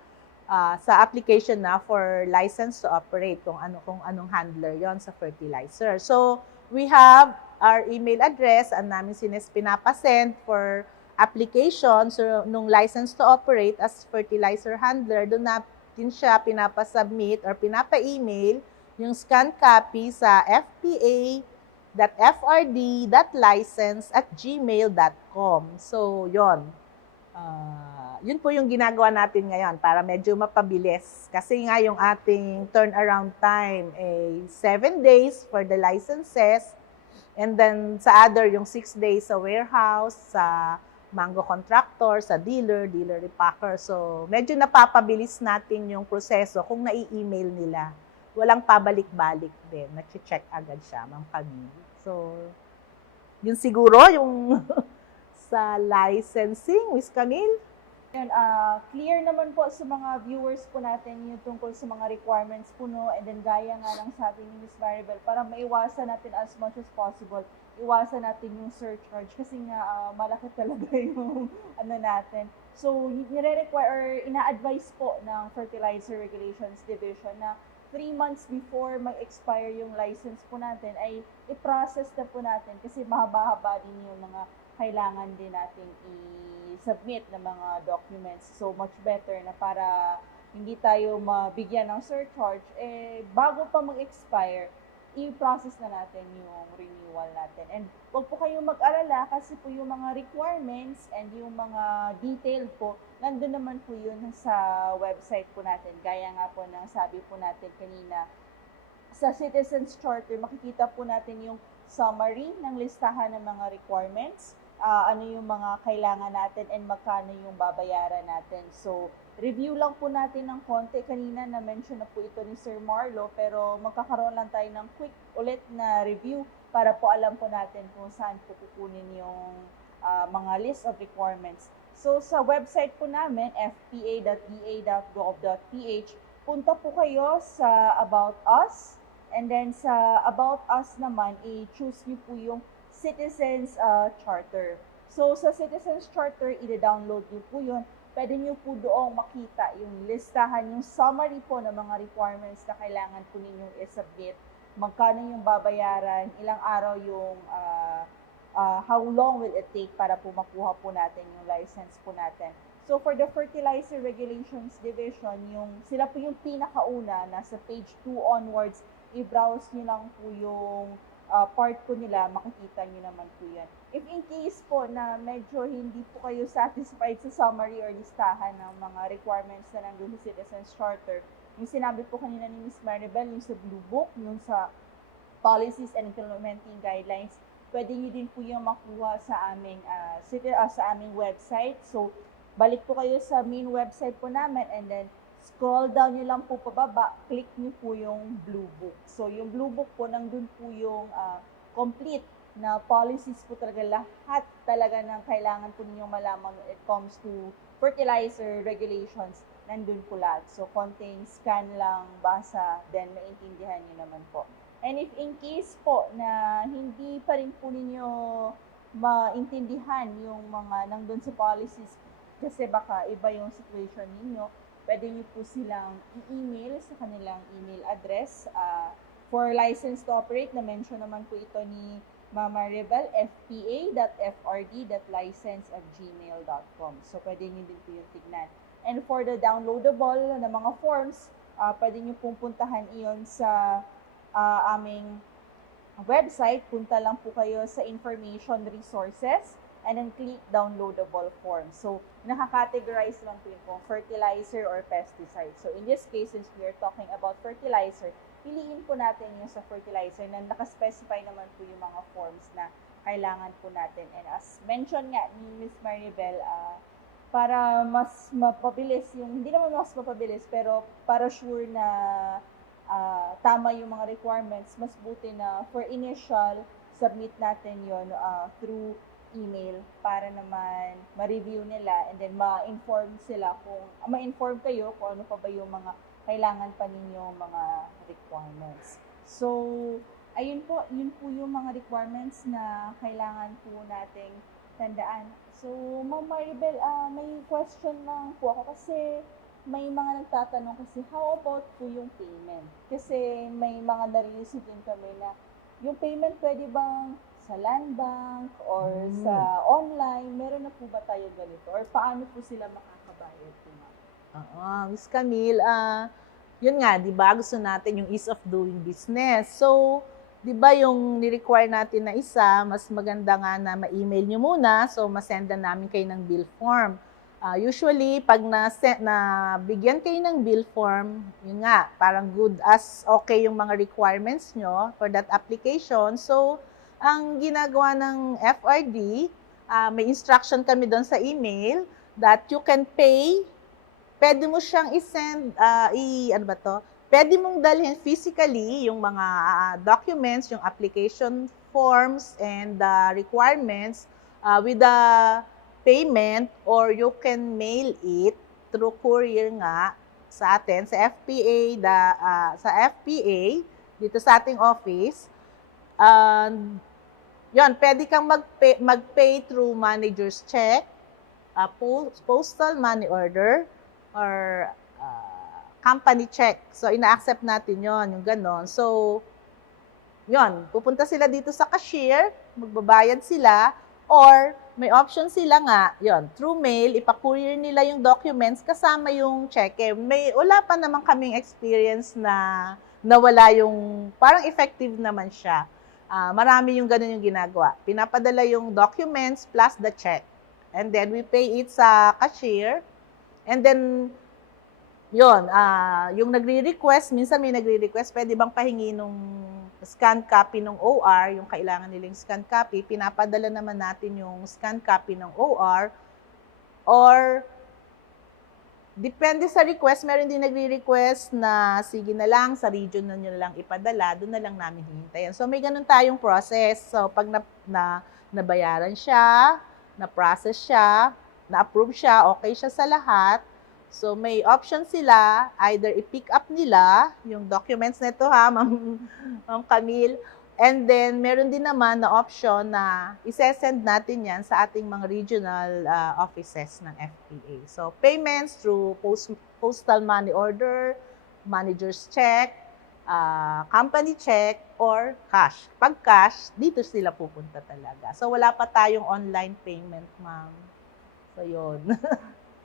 sa application na for license to operate, kung anong handler yon sa fertilizer. So, we have our email address, ang namin pinapasend for application. So, nung license to operate as fertilizer handler, doon natin siya pinapasubmit or pinapa-email yung scan copy sa fpa.frd.license@gmail.com. So, yon. Yun po yung ginagawa natin ngayon para medyo mapabilis. Kasi nga yung ating turnaround time ay 7 days for the licenses and then sa other yung 6 days sa warehouse, sa mango contractor, sa dealer repacker. So, medyo napapabilis natin yung proseso kung nai-email nila. Walang pabalik-balik din. Nag-check agad siya, Ma'am Camille. So, yun siguro yung sa licensing, Miss Camille. Yun, clear naman po sa mga viewers po natin yung tungkol sa mga requirements po, no? And then gaya nga lang sabi ni Miss Maribel, para maiwasan natin as much as possible, iwasan natin yung surcharge kasi nga malaki talaga yung natin. So, nire-require or ina-advise po ng Fertilizer Regulations Division na 3 months before mag-expire yung license po natin ay i-process na po natin kasi mahaba-haba din yung mga kailangan din nating i-submit na mga documents. So, much better na para hindi tayo mabigyan ng surcharge, bago pa mag-expire, i-process na natin yung renewal natin. And huwag po kayong mag-alala kasi po yung mga requirements and yung mga detail po, nandun naman po yun sa website po natin. Gaya nga po ng sabi po natin kanina, sa Citizens Charter, makikita po natin yung summary ng listahan ng mga requirements, ano yung mga kailangan natin and magkano yung babayaran natin. So, review lang po natin ng konti. Kanina na-mention na po ito ni Sir Marlo, pero magkakaroon lang tayo ng quick ulit na review para po alam po natin kung saan po kukunin yung mga list of requirements. So sa website po namin, fpa.da.gov.ph, punta po kayo sa About Us, and then sa About Us naman, i-choose niyo po yung Citizens Charter. So sa Citizens Charter, i-download niyo po yun. Pwede niyo po doong makita yung listahan, yung summary po ng mga requirements na kailangan po ninyong i-submit, magkano yung babayaran, ilang araw yung how long will it take para po makuha po natin yung license po natin. So for the Fertilizer Regulations Division, sila po yung pinakauna, nasa page 2 onwards, i-browse nyo lang po yung part po nila, makikita nyo naman po yan. If in case po na medyo hindi po kayo satisfied sa summary or listahan ng mga requirements na nandun sa Citizens Charter, yung sinabi po kanina ni Ms. Maribel, yung sa Blue Book, yung sa Policies and Implementing Guidelines, pwede nyo din po yung makuha sa aming, sa aming website. So, balik po kayo sa main website po namin, and then scroll down nyo lang po pababa, click nyo po yung Blue Book. So, yung Blue Book po, nandun po yung complete na policies po talaga, lahat talaga ng kailangan po ninyong malaman when it comes to fertilizer regulations, nandun po lahat. So, konting scan lang, basa, then maintindihan nyo naman po. And if in case po na hindi pa rin po ninyo maintindihan yung mga nandun sa policies, kasi baka iba yung situation ninyo, pwede nyo po silang i-email sa kanilang email address. For license to operate, na-mention naman po ito ni Mama Rebel, fpa.frd.license@gmail.com. So, pwede nyo din po yung tignan. And for the downloadable na mga forms, pwede nyo pong puntahan iyon sa aming website. Punta lang po kayo sa information resources and then click downloadable form. So, nakakategorize lang po yun kung fertilizer or pesticide. So, in this case, since we are talking about fertilizer, piliin po natin yung sa fertilizer na nakaspecify naman po yung mga forms na kailangan po natin. And as mentioned nga ni Ms. Maribel, para mas mapabilis yung, hindi naman mas mapabilis, pero para sure na tama yung mga requirements, mas buti na for initial, submit natin yon through email para naman ma-review nila, and then ma-inform sila ma-inform kayo kung ano pa ba yung mga kailangan pa ninyong mga requirements. So, ayun po, yun po yung mga requirements na kailangan po nating tandaan. So, Ma'am Maribel, may question lang po ako kasi may mga nagtatanong kasi, how about po yung payment? Kasi may mga nare-receive din kami na yung payment pwede bang sa land bank or sa online? Meron na po ba tayo ganito? Or paano po sila makakabayad po, ma'am? Miss Camille, yun nga, di ba, gusto natin yung ease of doing business. So, di ba yung ni-require natin na isa, mas maganda nga na ma-email nyo muna, so masendan namin kayo ng bill form. Usually, pag bigyan kayo ng bill form, yun nga, parang good as okay yung mga requirements nyo for that application. So, ang ginagawa ng FRD, may instruction kami doon sa email that you can pay. Pwede mo siyang i-send, pwede mong dalhin physically yung mga documents, yung application forms and requirements with the payment, or you can mail it through courier nga sa atin, sa FPA, dito sa ating office. Yun, pwede kang mag-pay through manager's check, postal money order, or company check. So, ina-accept natin yon, yung ganon. So, yon, pupunta sila dito sa cashier, magbabayad sila, or may option sila nga, yon, through mail, ipa-courier nila yung documents kasama yung check. Wala pa naman kaming experience na nawala yung, parang effective naman siya. Marami yung ganun yung ginagawa. Pinapadala yung documents plus the check. And then, we pay it sa cashier. And then, yun, yung nagre-request, minsan may nagre-request, pwede bang pahingi nung scan copy ng OR, yung kailangan nilang scan copy, pinapadala naman natin yung scan copy ng OR, or depende sa request, meron din nagre-request na sige na lang, sa region na nyo lang ipadala, doon na lang namin hihintayin. So, may ganun tayong process. So, pag nabayaran siya, na-process siya, na-approve siya, okay siya sa lahat. So may option sila, either i-pick up nila yung documents nito ha, Ma'am Camille. And then meron din naman na option na i-send natin yan sa ating mga regional offices ng FPA. So payments through postal money order, manager's check, company check, or cash. Pag cash, dito sila pupunta talaga. So wala pa tayong online payment, ma'am. So yun.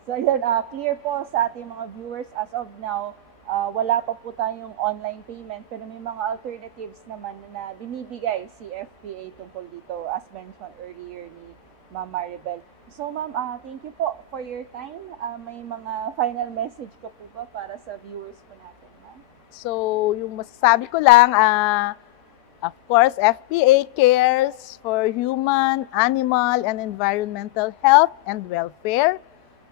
So ayan, clear po sa ating mga viewers as of now, wala pa po tayong online payment pero may mga alternatives naman na binibigay si FPA tungkol dito as mentioned earlier ni Ma'am Maribel. So ma'am, thank you po for your time. May mga final message ko po ba para sa viewers po natin, ma'am? So yung masasabi ko lang, of course, FPA cares for human, animal, and environmental health and welfare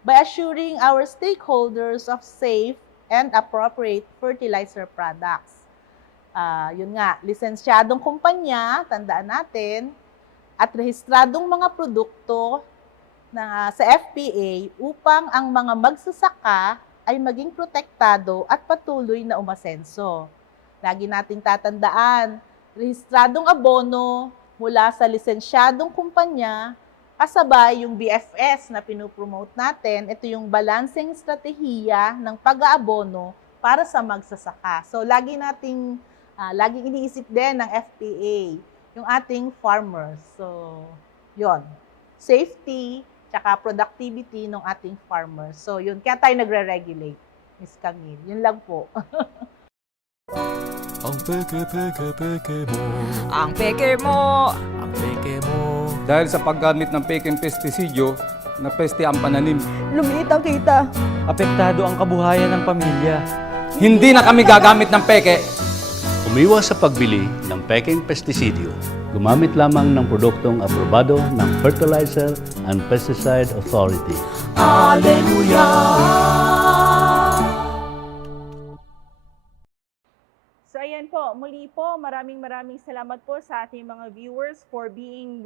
by assuring our stakeholders of safe and appropriate fertilizer products. Yun nga, lisensyadong kumpanya, tandaan natin, at rehistradong mga produkto sa FPA upang ang mga magsasaka ay maging protektado at patuloy na umasenso. Lagi nating tatandaan, rehistradong abono mula sa lisensyadong kumpanya, kasabay yung BFS na pinopromote natin, ito yung balancing strategiya ng pag-aabono para sa magsasaka. So, laging iniisip din ng FPA, yung ating farmers. So, yon, safety, tsaka productivity ng ating farmers. So, yun, kaya tayo nagre-regulate, Miss Camille. Yun lang po. Ang peke mo. Ang peke mo. Ang peke mo. Dahil sa paggamit ng peking pestisidyo, napeste ang pananim. Lumita kita. Apektado ang kabuhayan ng pamilya. Hindi na kami gagamit ng peke. Umiwas sa pagbili ng peking pestisidyo. Gumamit lamang ng produktong aprobado ng Fertilizer and Pesticide Authority. So ayan po, muli po, maraming salamat po sa ating mga viewers for being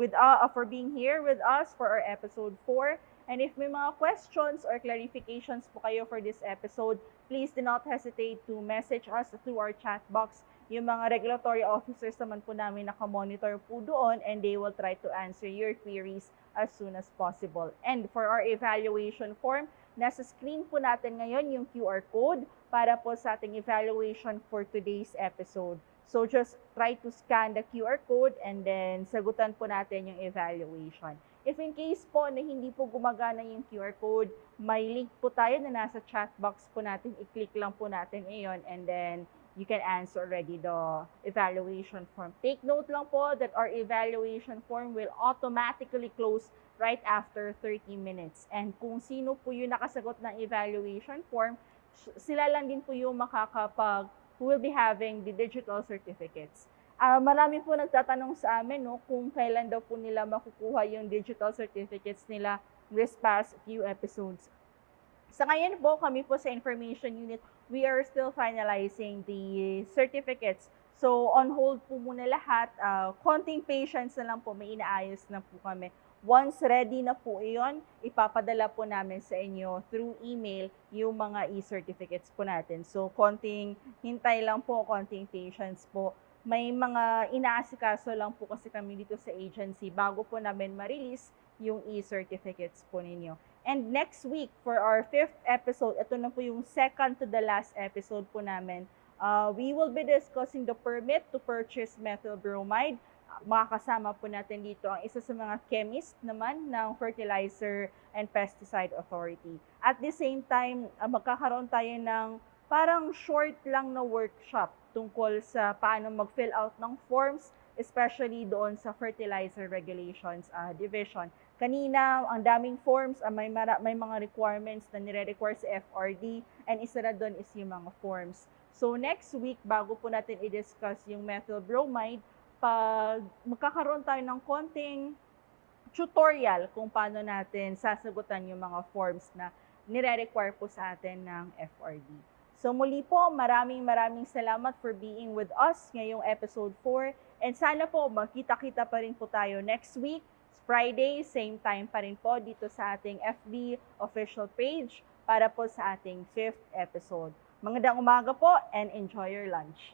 here with us for our episode 4. And if may mga questions or clarifications po kayo for this episode, please do not hesitate to message us through our chat box. Yung mga regulatory officers naman po namin nakamonitor po doon and they will try to answer your queries as soon as possible. And for our evaluation form, nasa screen po natin ngayon yung QR code para po sa ating evaluation for today's episode. So just try to scan the QR code and then sagutan po natin yung evaluation. If in case po na hindi po gumagana yung QR code, may link po tayo na nasa chat box po natin. I-click lang po natin iyon and then you can answer already the evaluation form. Take note lang po that our evaluation form will automatically close right after 30 minutes. And kung sino po yung nakasagot ng evaluation form, sila lang din po yung who will be having the digital certificates. Marami po nagtatanong sa amin kung kailan daw po nila makukuha yung digital certificates nila this past few episodes. Sa ngayon po, kami po sa Information Unit, we are still finalizing the certificates. So, on hold po muna lahat. Konting patience na lang po, may inaayos na po kami. Once ready na po iyon, ipapadala po namin sa inyo through email yung mga e-certificates po natin. So, konting hintay lang po, konting patience po. May mga inaasikaso lang po kasi kami dito sa agency bago po namin ma-release yung e-certificates po ninyo. And next week, for our 5th episode, ito na po yung second to the last episode po namin, we will be discussing the permit to purchase methyl bromide. Makakasama po natin dito ang isa sa mga chemist naman ng Fertilizer and Pesticide Authority. At the same time, magkakaroon tayo ng parang short lang na workshop tungkol sa paano mag-fill out ng forms, especially doon sa Fertilizer Regulations Division. Kanina, ang daming forms, may mga requirements na nire-require sa FRD, and isa na doon is yung mga forms. So next week, bago po natin i-discuss yung methyl bromide, magkakaroon tayo ng konting tutorial kung paano natin sasagutan yung mga forms na nire-require po sa atin ng FRD. So muli po, maraming salamat for being with us ngayong episode 4. And sana po, magkita-kita pa rin po tayo next week Friday, same time pa rin po dito sa ating FB official page para po sa ating 5th episode. Magandang umaga po and enjoy your lunch.